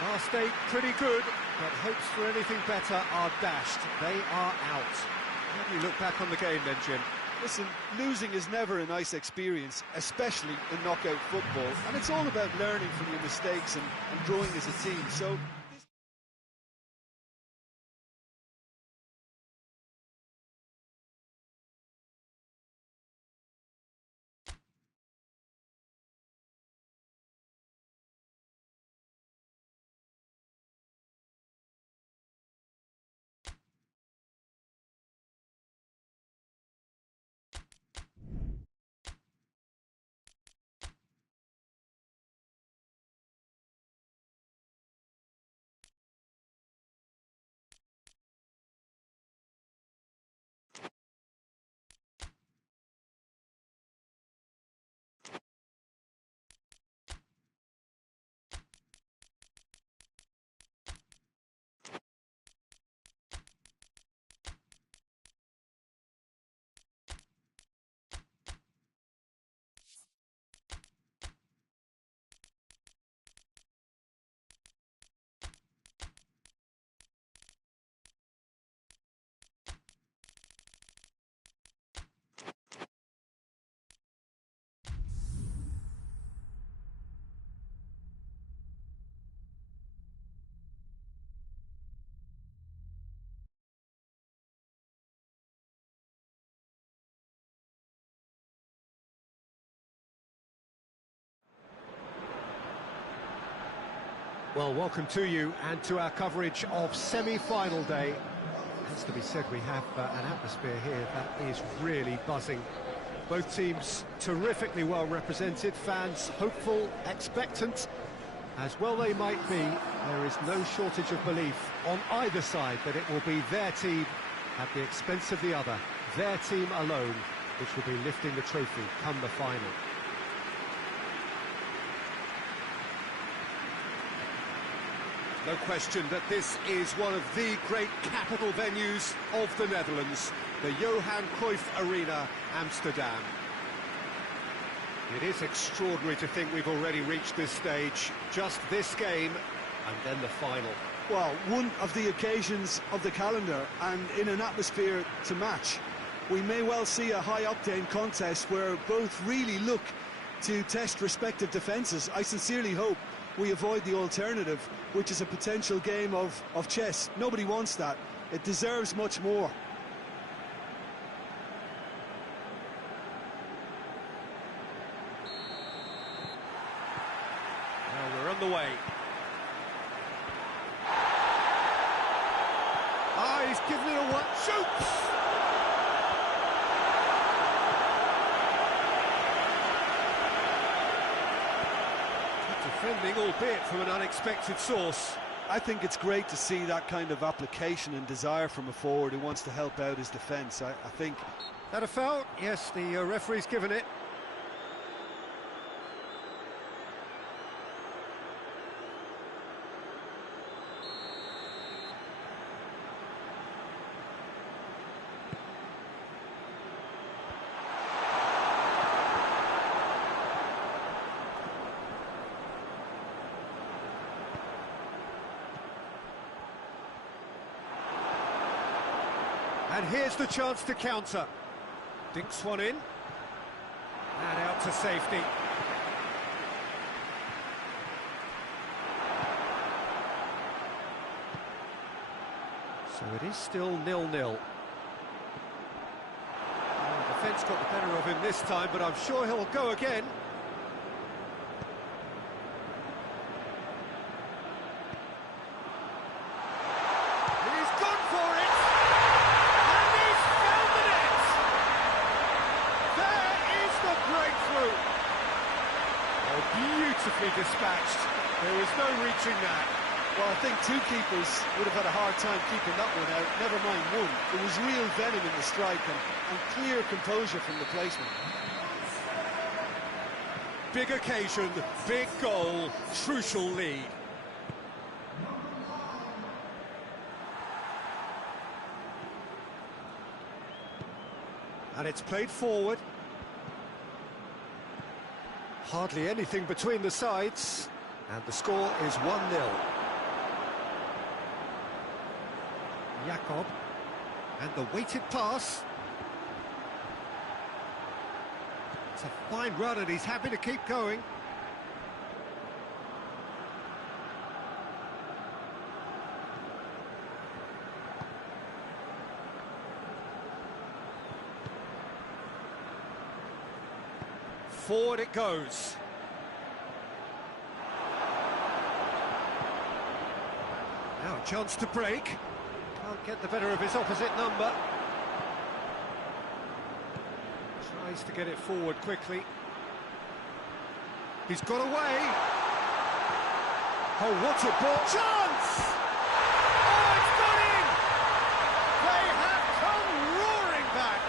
Last 8 pretty good, but hopes for anything better are dashed. They are out. How do you look back on the game then, Jim? Listen, losing is never a nice experience, especially in knockout football. And it's all about learning from your mistakes and growing as a team. So... Well, welcome to you and to our coverage of semi-final day. It has to be said, we have an atmosphere here that is really buzzing. Both teams terrifically well represented, fans hopeful, expectant. As well they might be, there is no shortage of belief on either side that it will be their team at the expense of the other, their team alone, which will be lifting the trophy come the final. No question that this is one of the great capital venues of the Netherlands, the Johan Cruyff Arena, Amsterdam. It is extraordinary to think we've already reached this stage, just this game, and then the final. Well, one of the occasions of the calendar, and in an atmosphere to match. We may well see a high-octane contest where both really look to test respective defences. I sincerely hope we avoid the alternative, which is a potential game of chess. Nobody wants that. It deserves much more. Now we're on the way. Ah, he's given it a one. Shoots! Defending, albeit from an unexpected source. I think it's great to see that kind of application and desire from a forward who wants to help out his defence. I think... That a foul? Yes, the referee's given it. And here's the chance to counter. Dinks one in. And out to safety. So it is still 0-0. Well, the defence got the better of him this time, but I'm sure he'll go again. He's gone for it! Breakthrough. Oh, beautifully dispatched. There was no reaching that. Well, I think two keepers would have had a hard time keeping that one out, never mind one. There was real venom in the strike and clear composure from the placement. Big occasion, big goal, crucial lead. And it's played forward. Hardly anything between the sides, and the score is 1-0. Jakob, and the weighted pass. It's a fine run, and he's happy to keep going. Forward it goes. Now a chance to break. Can't get the better of his opposite number. Tries to get it forward quickly. He's got away. Oh, what a ball. Chance! Oh, it's got in! They have come roaring back.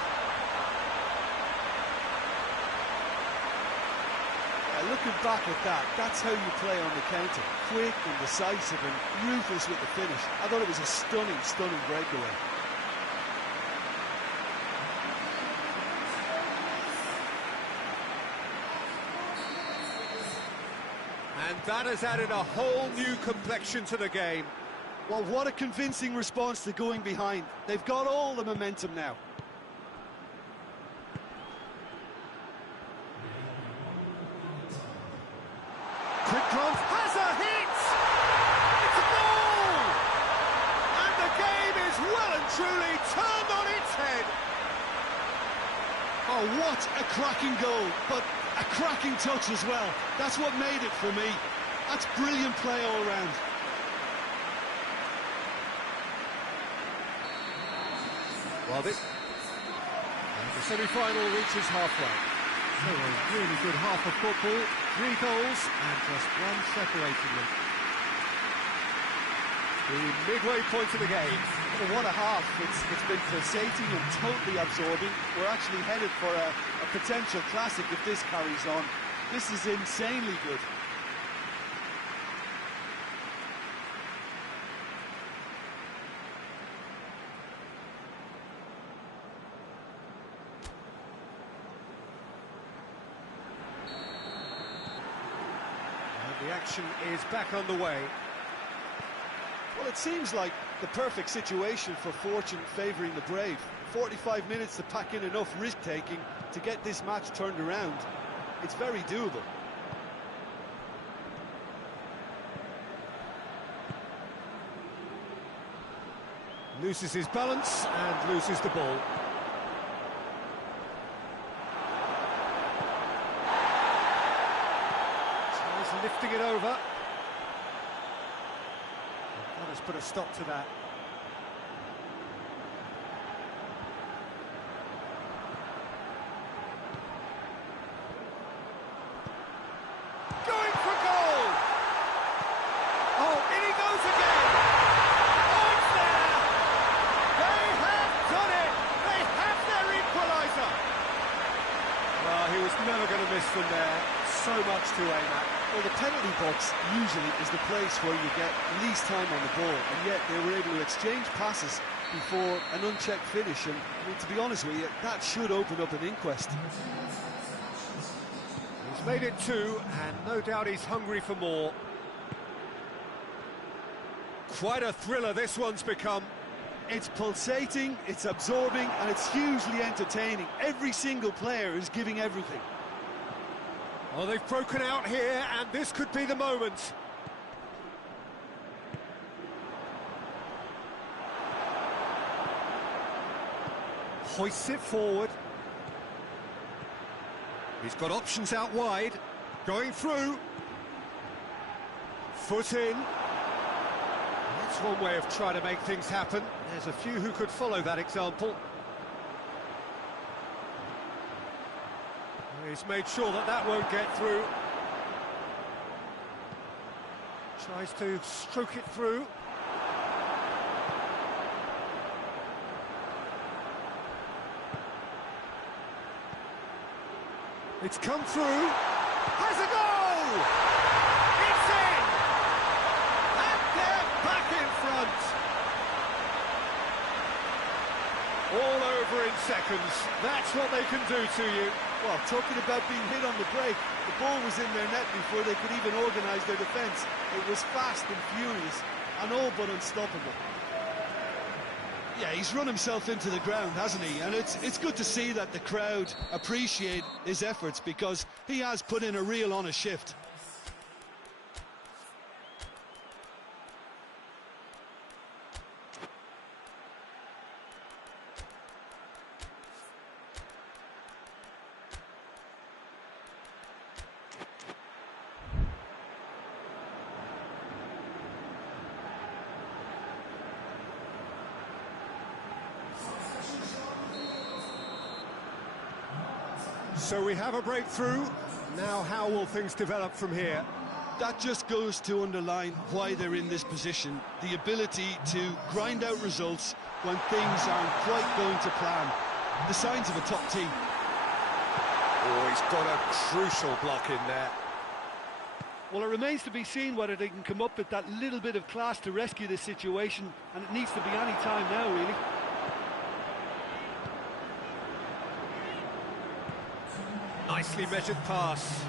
Looking back at that, that's how you play on the counter. Quick and decisive and ruthless with the finish. I thought it was a stunning, stunning breakaway. And that has added a whole new complexion to the game. Well, what a convincing response to going behind. They've got all the momentum now. Quick glove has a hit! It's a goal! And the game is well and truly turned on its head. Oh, what a cracking goal, but a cracking touch as well. That's what made it for me. That's brilliant play all round. Well, and The semi-final reaches halfway. So a really good half of football, 3 goals and just one separating them. The midway point of the game. Well, what a half. It's been pulsating and totally absorbing. We're actually headed for a potential classic if this carries on. This is insanely good. And the action is back on the way. Well, it seems like the perfect situation for fortune favouring the brave. 45 minutes to pack in enough risk-taking to get this match turned around. It's very doable. Loses his balance and loses the ball. Tries lifting it over. Let's put a stop to that. Going for goal! Oh, in he goes again! Oh, it's there! They have done it! They have their equaliser! Well, he was never going to miss from there. So much to aim at. Well, the penalty box usually is the place where you get least time on the ball, and yet they were able to exchange passes before an unchecked finish, and I mean, to be honest with you, that should open up an inquest. He's made it 2, and no doubt he's hungry for more. Quite a thriller this one's become. It's pulsating, it's absorbing, and it's hugely entertaining. Every single player is giving everything. Oh, they've broken out here, and this could be the moment. Hoists it forward. He's got options out wide. Going through. Foot in. That's one way of trying to make things happen. There's a few who could follow that example. He's made sure that that won't get through. Tries to stroke it through. It's come through. Has a goal! It's in! And they're back in front. All over in seconds. That's what they can do to you. Well, talking about being hit on the break, the ball was in their net before they could even organise their defence. It was fast and furious, and all but unstoppable. Yeah, he's run himself into the ground, hasn't he? And it's good to see that the crowd appreciate his efforts, because he has put in a real honest shift. So we have a breakthrough. Now how will things develop from here? That just goes to underline why they're in this position. The ability to grind out results when things aren't quite going to plan. The signs of a top team. Oh, he's got a crucial block in there. Well, it remains to be seen whether they can come up with that little bit of class to rescue this situation, and it needs to be any time now, really. Nicely measured pass.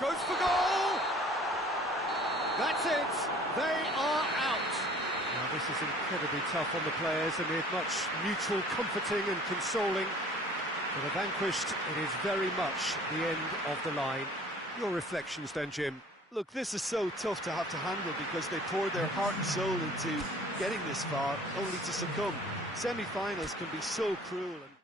Goes for goal! That's it! They are out! Now this is incredibly tough on the players amid much mutual comforting and consoling. For the vanquished, it is very much the end of the line. Your reflections then, Jim? Look, this is so tough to have to handle because they poured their heart and soul into getting this far, only to succumb. Semi-finals can be so cruel. And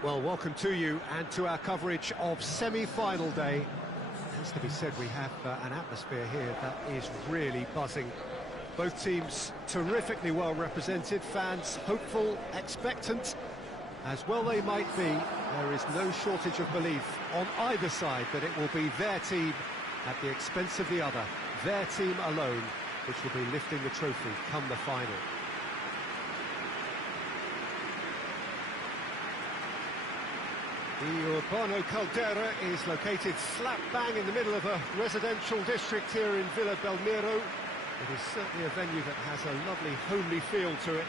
Well, welcome to you and to our coverage of semi-final day. It has to be said, we have an atmosphere here that is really buzzing. Both teams terrifically well represented, fans hopeful, expectant. As well they might be, there is no shortage of belief on either side that it will be their team at the expense of the other, their team alone, which will be lifting the trophy come the final. The Urbano Caldera is located slap bang in the middle of a residential district here in Villa Belmiro. It is certainly a venue that has a lovely homely feel to it.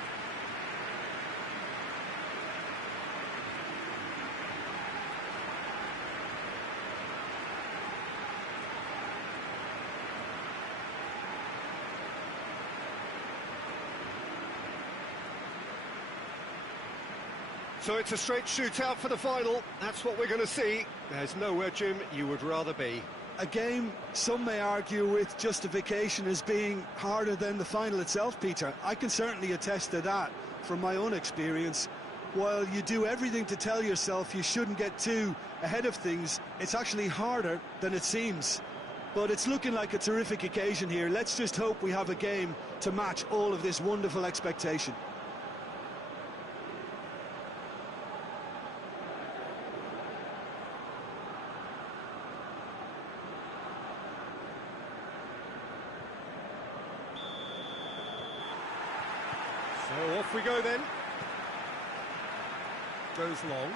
So it's a straight shootout for the final. That's what we're going to see. There's nowhere, Jim, you would rather be. A game some may argue with justification as being harder than the final itself, Peter. I can certainly attest to that from my own experience. While you do everything to tell yourself you shouldn't get too ahead of things, it's actually harder than it seems. But it's looking like a terrific occasion here. Let's just hope we have a game to match all of this wonderful expectation. So off we go then. Goes long.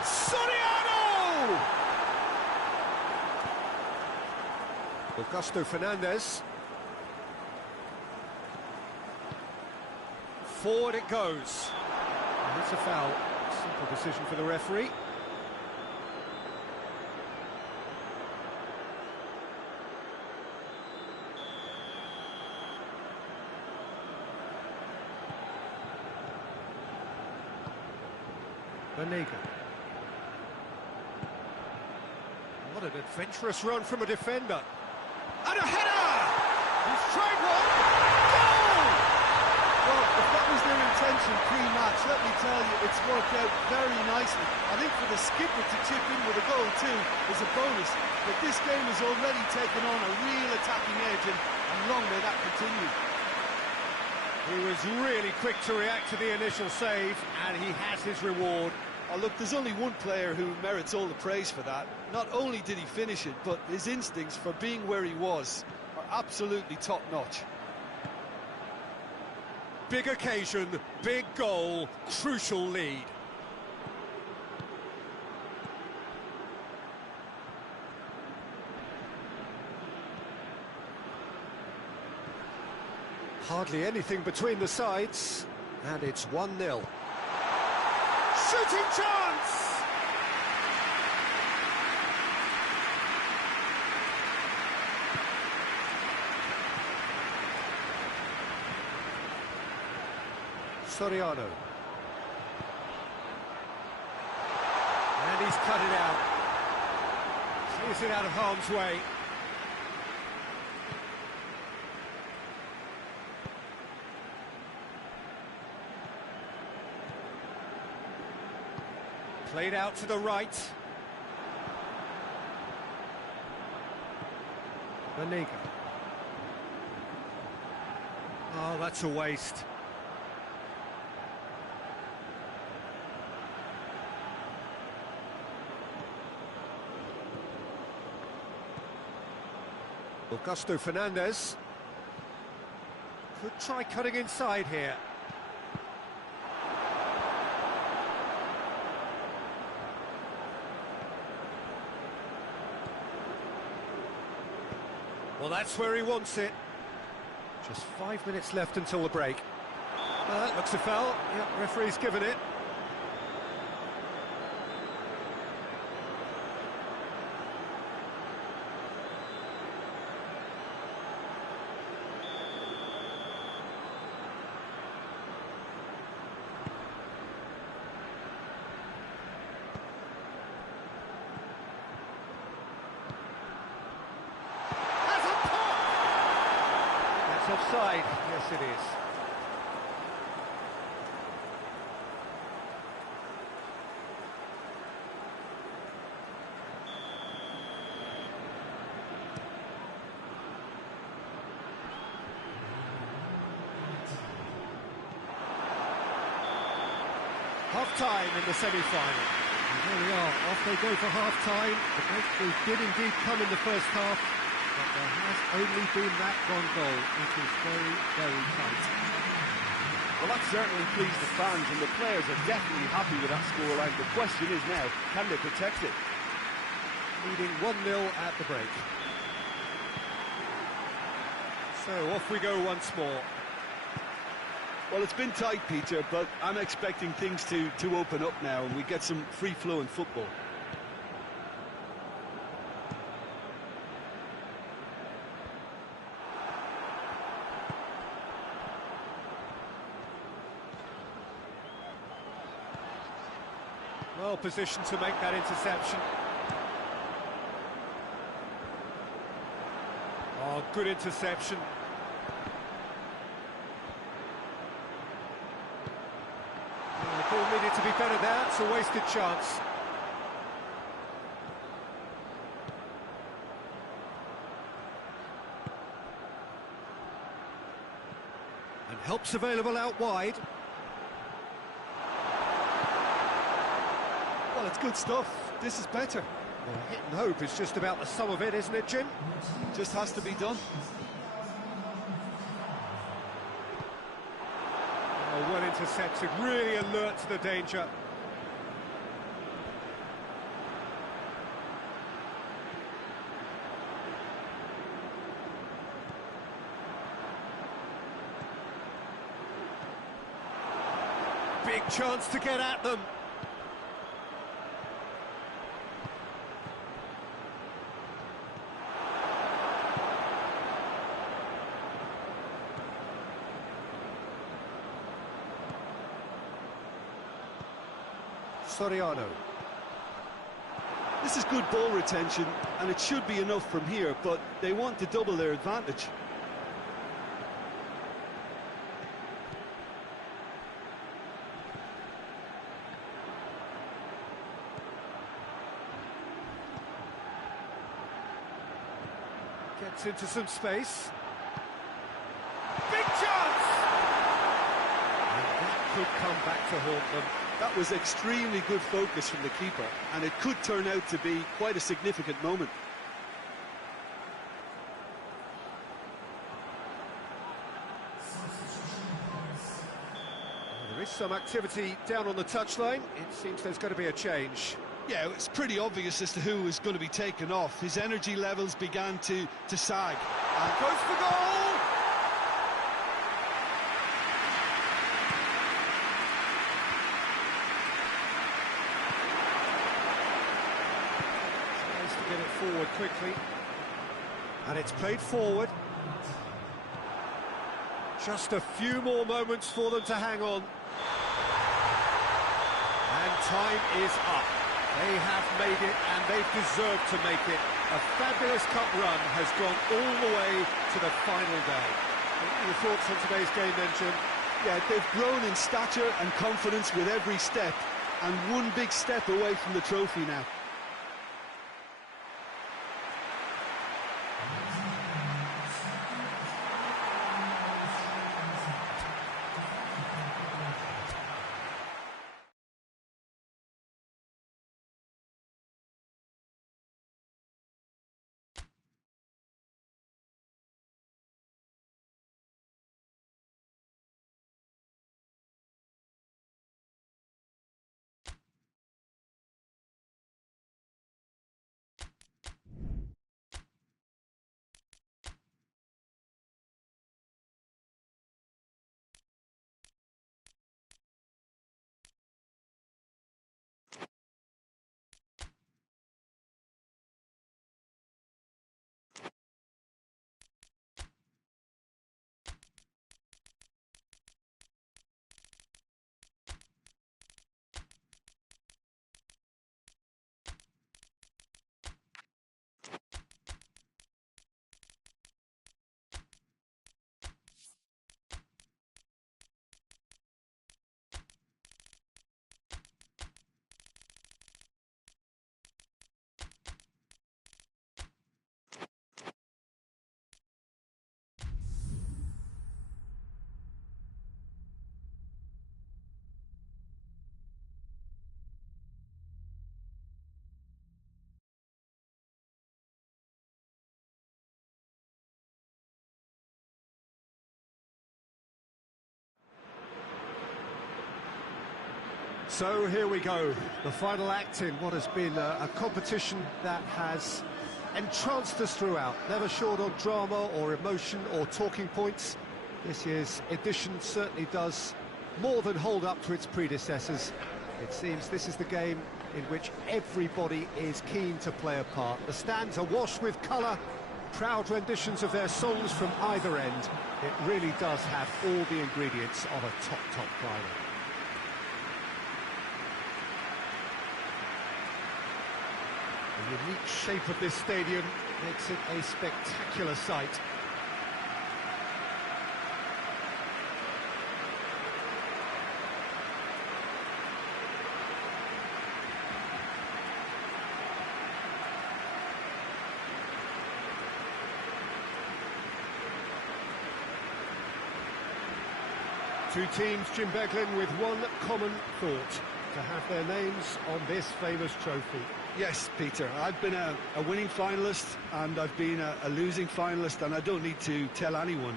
Soriano! Augusto Fernandez. Forward it goes. And it's a foul. Simple decision for the referee. Banega. What an adventurous run from a defender. And a header! He's tried one! Goal! Well, if that was their intention pre-match, let me tell you, it's worked out very nicely. I think for the skipper to chip in with a goal too is a bonus, but this game has already taken on a real attacking edge, and long may that continue. He was really quick to react to the initial save, and he has his reward. Oh, look, there's only one player who merits all the praise for that. Not only did he finish it, but his instincts for being where he was are absolutely top-notch. Big occasion, big goal, crucial lead. Hardly anything between the sides, and it's 1-0. Shooting chance! Soriano. And he's cut it out. Clears it out of harm's way. Played out to the right. Banega. Oh, that's a waste. Augusto Fernandez. Could try cutting inside here. Well, that's where he wants it. Just 5 minutes left until the break. That looks a foul. Yep, referee's given it. Offside, yes it is. Half-time in the semi-final. And there we are, off they go for half-time. The breakthrough did indeed come in the first half, but there has only been that one goal. It is very, very tight. Well, that certainly pleased the fans, and the players are definitely happy with that scoreline. The question is now, can they protect it? Leading 1-0 at the break. So off we go once more. Well, it's been tight, Peter, but I'm expecting things to open up now and we get some free-flowing football. Well positioned to make that interception. Oh, good interception. The ball needed to be better there, it's a wasted chance. And help's available out wide. Well, it's good stuff. This is better. Well, hit and hope is just about the sum of it, isn't it, Jim? Just has to be done. Oh, well intercepted, really alert to the danger. Big chance to get at them. Soriano. This is good ball retention, and it should be enough from here, but they want to double their advantage. Gets into some space. Big chance! And that could come back to haunt them. That was extremely good focus from the keeper, and it could turn out to be quite a significant moment. Well, there is some activity down on the touchline. It seems there's going to be a change. Yeah, it's pretty obvious as to who was going to be taken off. His energy levels began to sag. And goes for goal! Get it forward quickly, and it's played forward. Just a few more moments for them to hang on, and time is up. They have made it, and they've deserved to make it. A fabulous cup run has gone all the way to the final day. What are your thoughts on today's game then, Jim? Yeah, they've grown in stature and confidence with every step, and one big step away from the trophy now. So here we go, the final act in what has been a competition that has entranced us throughout, never short on drama or emotion or talking points. This year's edition certainly does more than hold up to its predecessors. It seems this is the game in which everybody is keen to play a part. The stands are washed with colour, proud renditions of their songs from either end. It really does have all the ingredients of a top final. The unique shape of this stadium makes it a spectacular sight. Two teams, Jim Beglin, with one common thought: to have their names on this famous trophy. Yes, Peter, I've been a winning finalist and I've been a losing finalist, and I don't need to tell anyone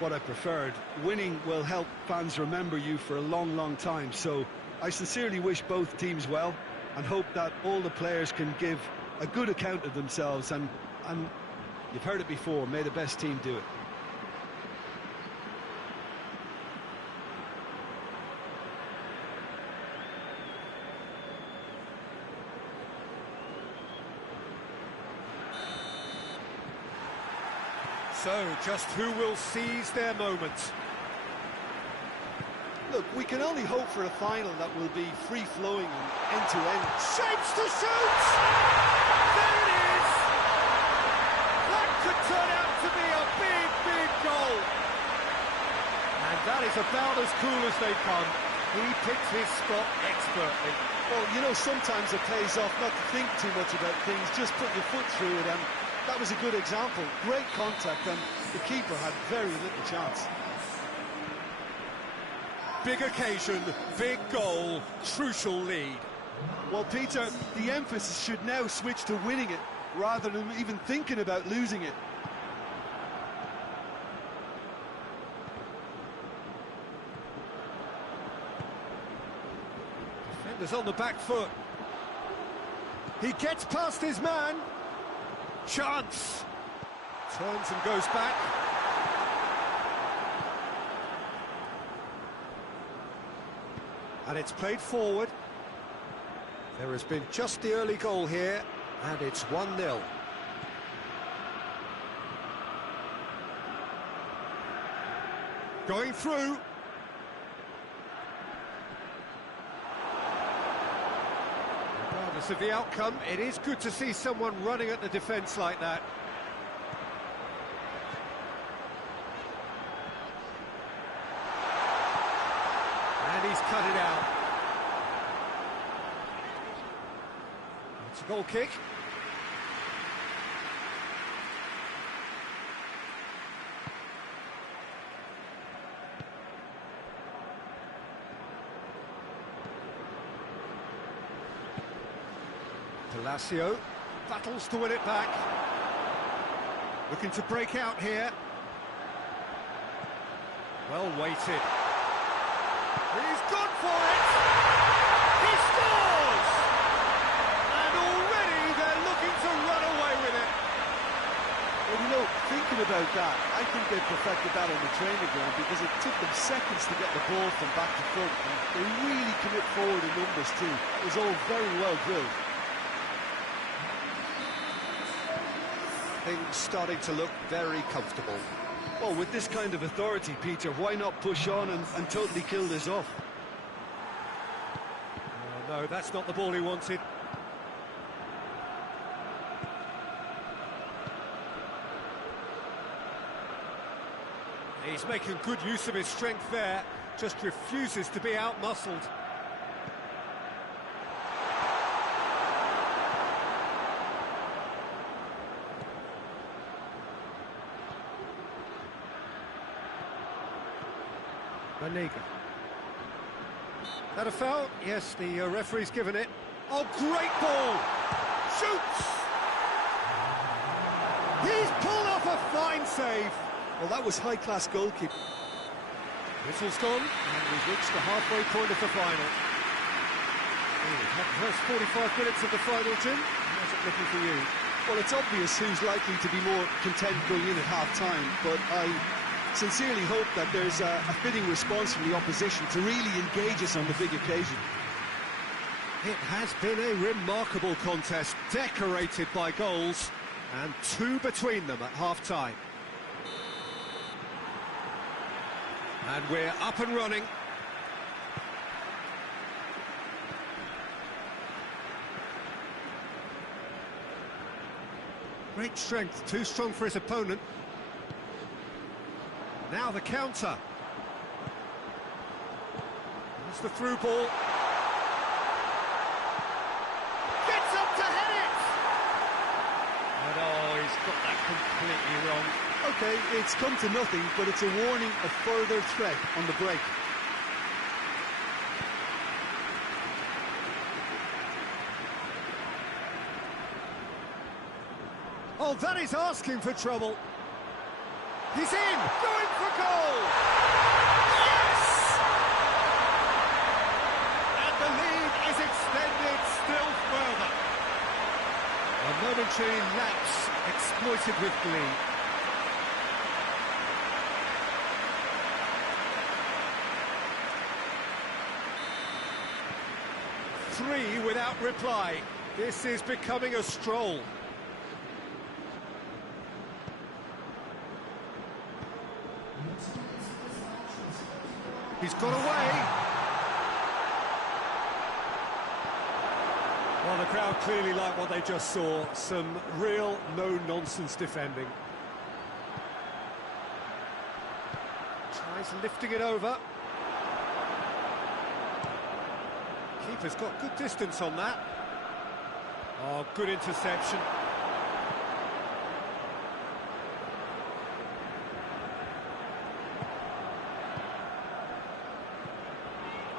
what I preferred. Winning will help fans remember you for a long, long time, so I sincerely wish both teams well and hope that all the players can give a good account of themselves, and you've heard it before, may the best team do it. So, just who will seize their moment? Look, we can only hope for a final that will be free-flowing and end-to-end. Shapes to shoot! There it is! That could turn out to be a big, big goal! And that is about as cool as they come. He picks his spot expertly. Well, you know, sometimes it pays off not to think too much about things, just put your foot through it, and that was a good example. Great contact, and the keeper had very little chance. Big occasion, big goal, crucial lead. Well, Peter, the emphasis should now switch to winning it, rather than even thinking about losing it. Defender's on the back foot. He gets past his man. Chance! Turns and goes back. And it's played forward. There has been just the early goal here, and it's 1-0. Going through. Regardless of the outcome, it is good to see someone running at the defence like that. And he's cut it out. It's a goal kick. Palacio battles to win it back. Looking to break out here. Well weighted. He's gone for it! He scores! And already they're looking to run away with it. Well, you know, thinking about that, I think they perfected that on the training ground, because it took them seconds to get the ball from back to front. And they really commit forward in numbers too. It was all very well drilled. Things starting to look very comfortable. Well, with this kind of authority, Peter, why not push on and totally kill this off? Oh, no, that's not the ball he wanted. He's making good use of his strength there, just refuses to be out-muscled. Banega. That a foul? Yes, the referee's given it. Oh, great ball! Shoots! He's pulled off a fine save. Well, that was high-class goalkeeping. Whistle's gone, and we've reached the halfway point of the final. The first 45 minutes of the final, Jim. How's it looking for you? Well, it's obvious who's likely to be more content going in at half-time, but I sincerely hope that there's a fitting response from the opposition to really engage us on the big occasion. It has been a remarkable contest, decorated by goals, and 2 between them at half-time. And we're up and running. Great strength, too strong for his opponent. Now the counter. It's the through ball. Gets up to head it! And oh, he's got that completely wrong. Okay, it's come to nothing, but it's a warning of further threat on the break. Oh, that is asking for trouble. He's in, going for goal! Yes! And the lead is extended still further. A momentary lapse exploited with glee. Three without reply. This is becoming a stroll. He's got away. Well, the crowd clearly like what they just saw. Some real no-nonsense defending. Tries lifting it over. Keeper's got good distance on that. Oh, good interception.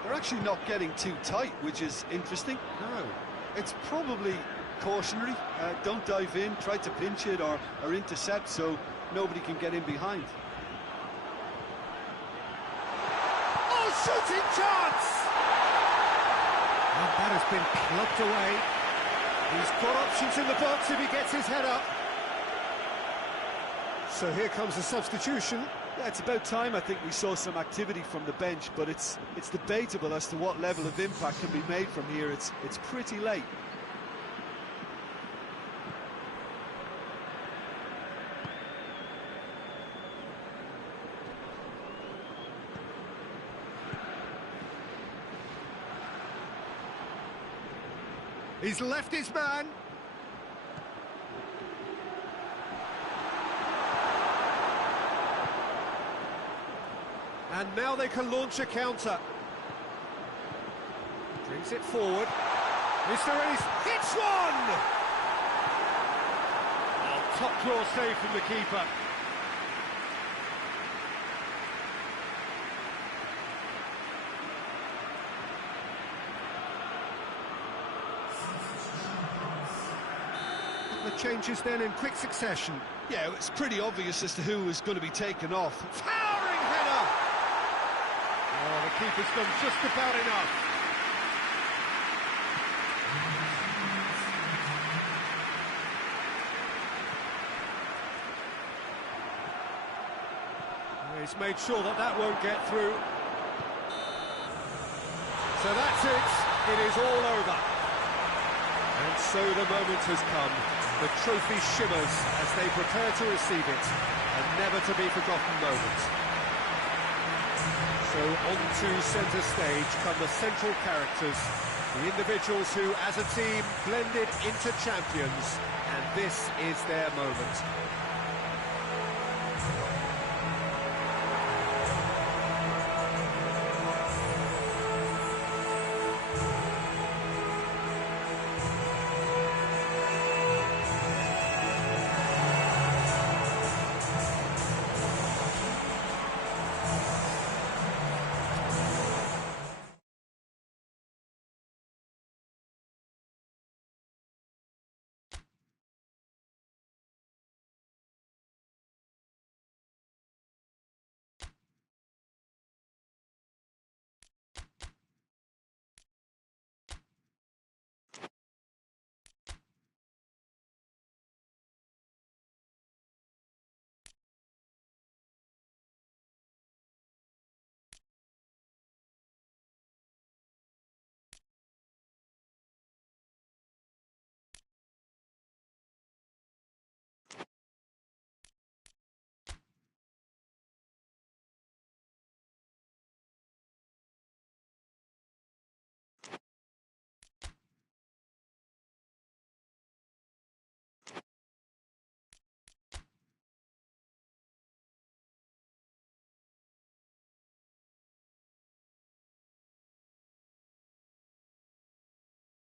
They're actually not getting too tight, which is interesting. No. It's probably cautionary. Don't dive in, try to pinch it or intercept so nobody can get in behind. Oh, shooting chance! And that has been clubbed away. He's got options in the box if he gets his head up. So here comes the substitution. Yeah, it's about time I think we saw some activity from the bench, but it's debatable as to what level of impact can be made from here. It's pretty late. He's left his man. And now they can launch a counter. Brings it forward. Is there any... Hits one! Oh, top draw save from the keeper. The changes then in quick succession. Yeah, it's pretty obvious as to who was going to be taken off. Towering header! Oh, the keeper's done just about enough. He's made sure that that won't get through. So that's it. It is all over. And so the moment has come. The trophy shimmers as they prepare to receive it. A never-to-be-forgotten moment. So onto centre stage come the central characters, the individuals who, as a team, blended into champions, and this is their moment.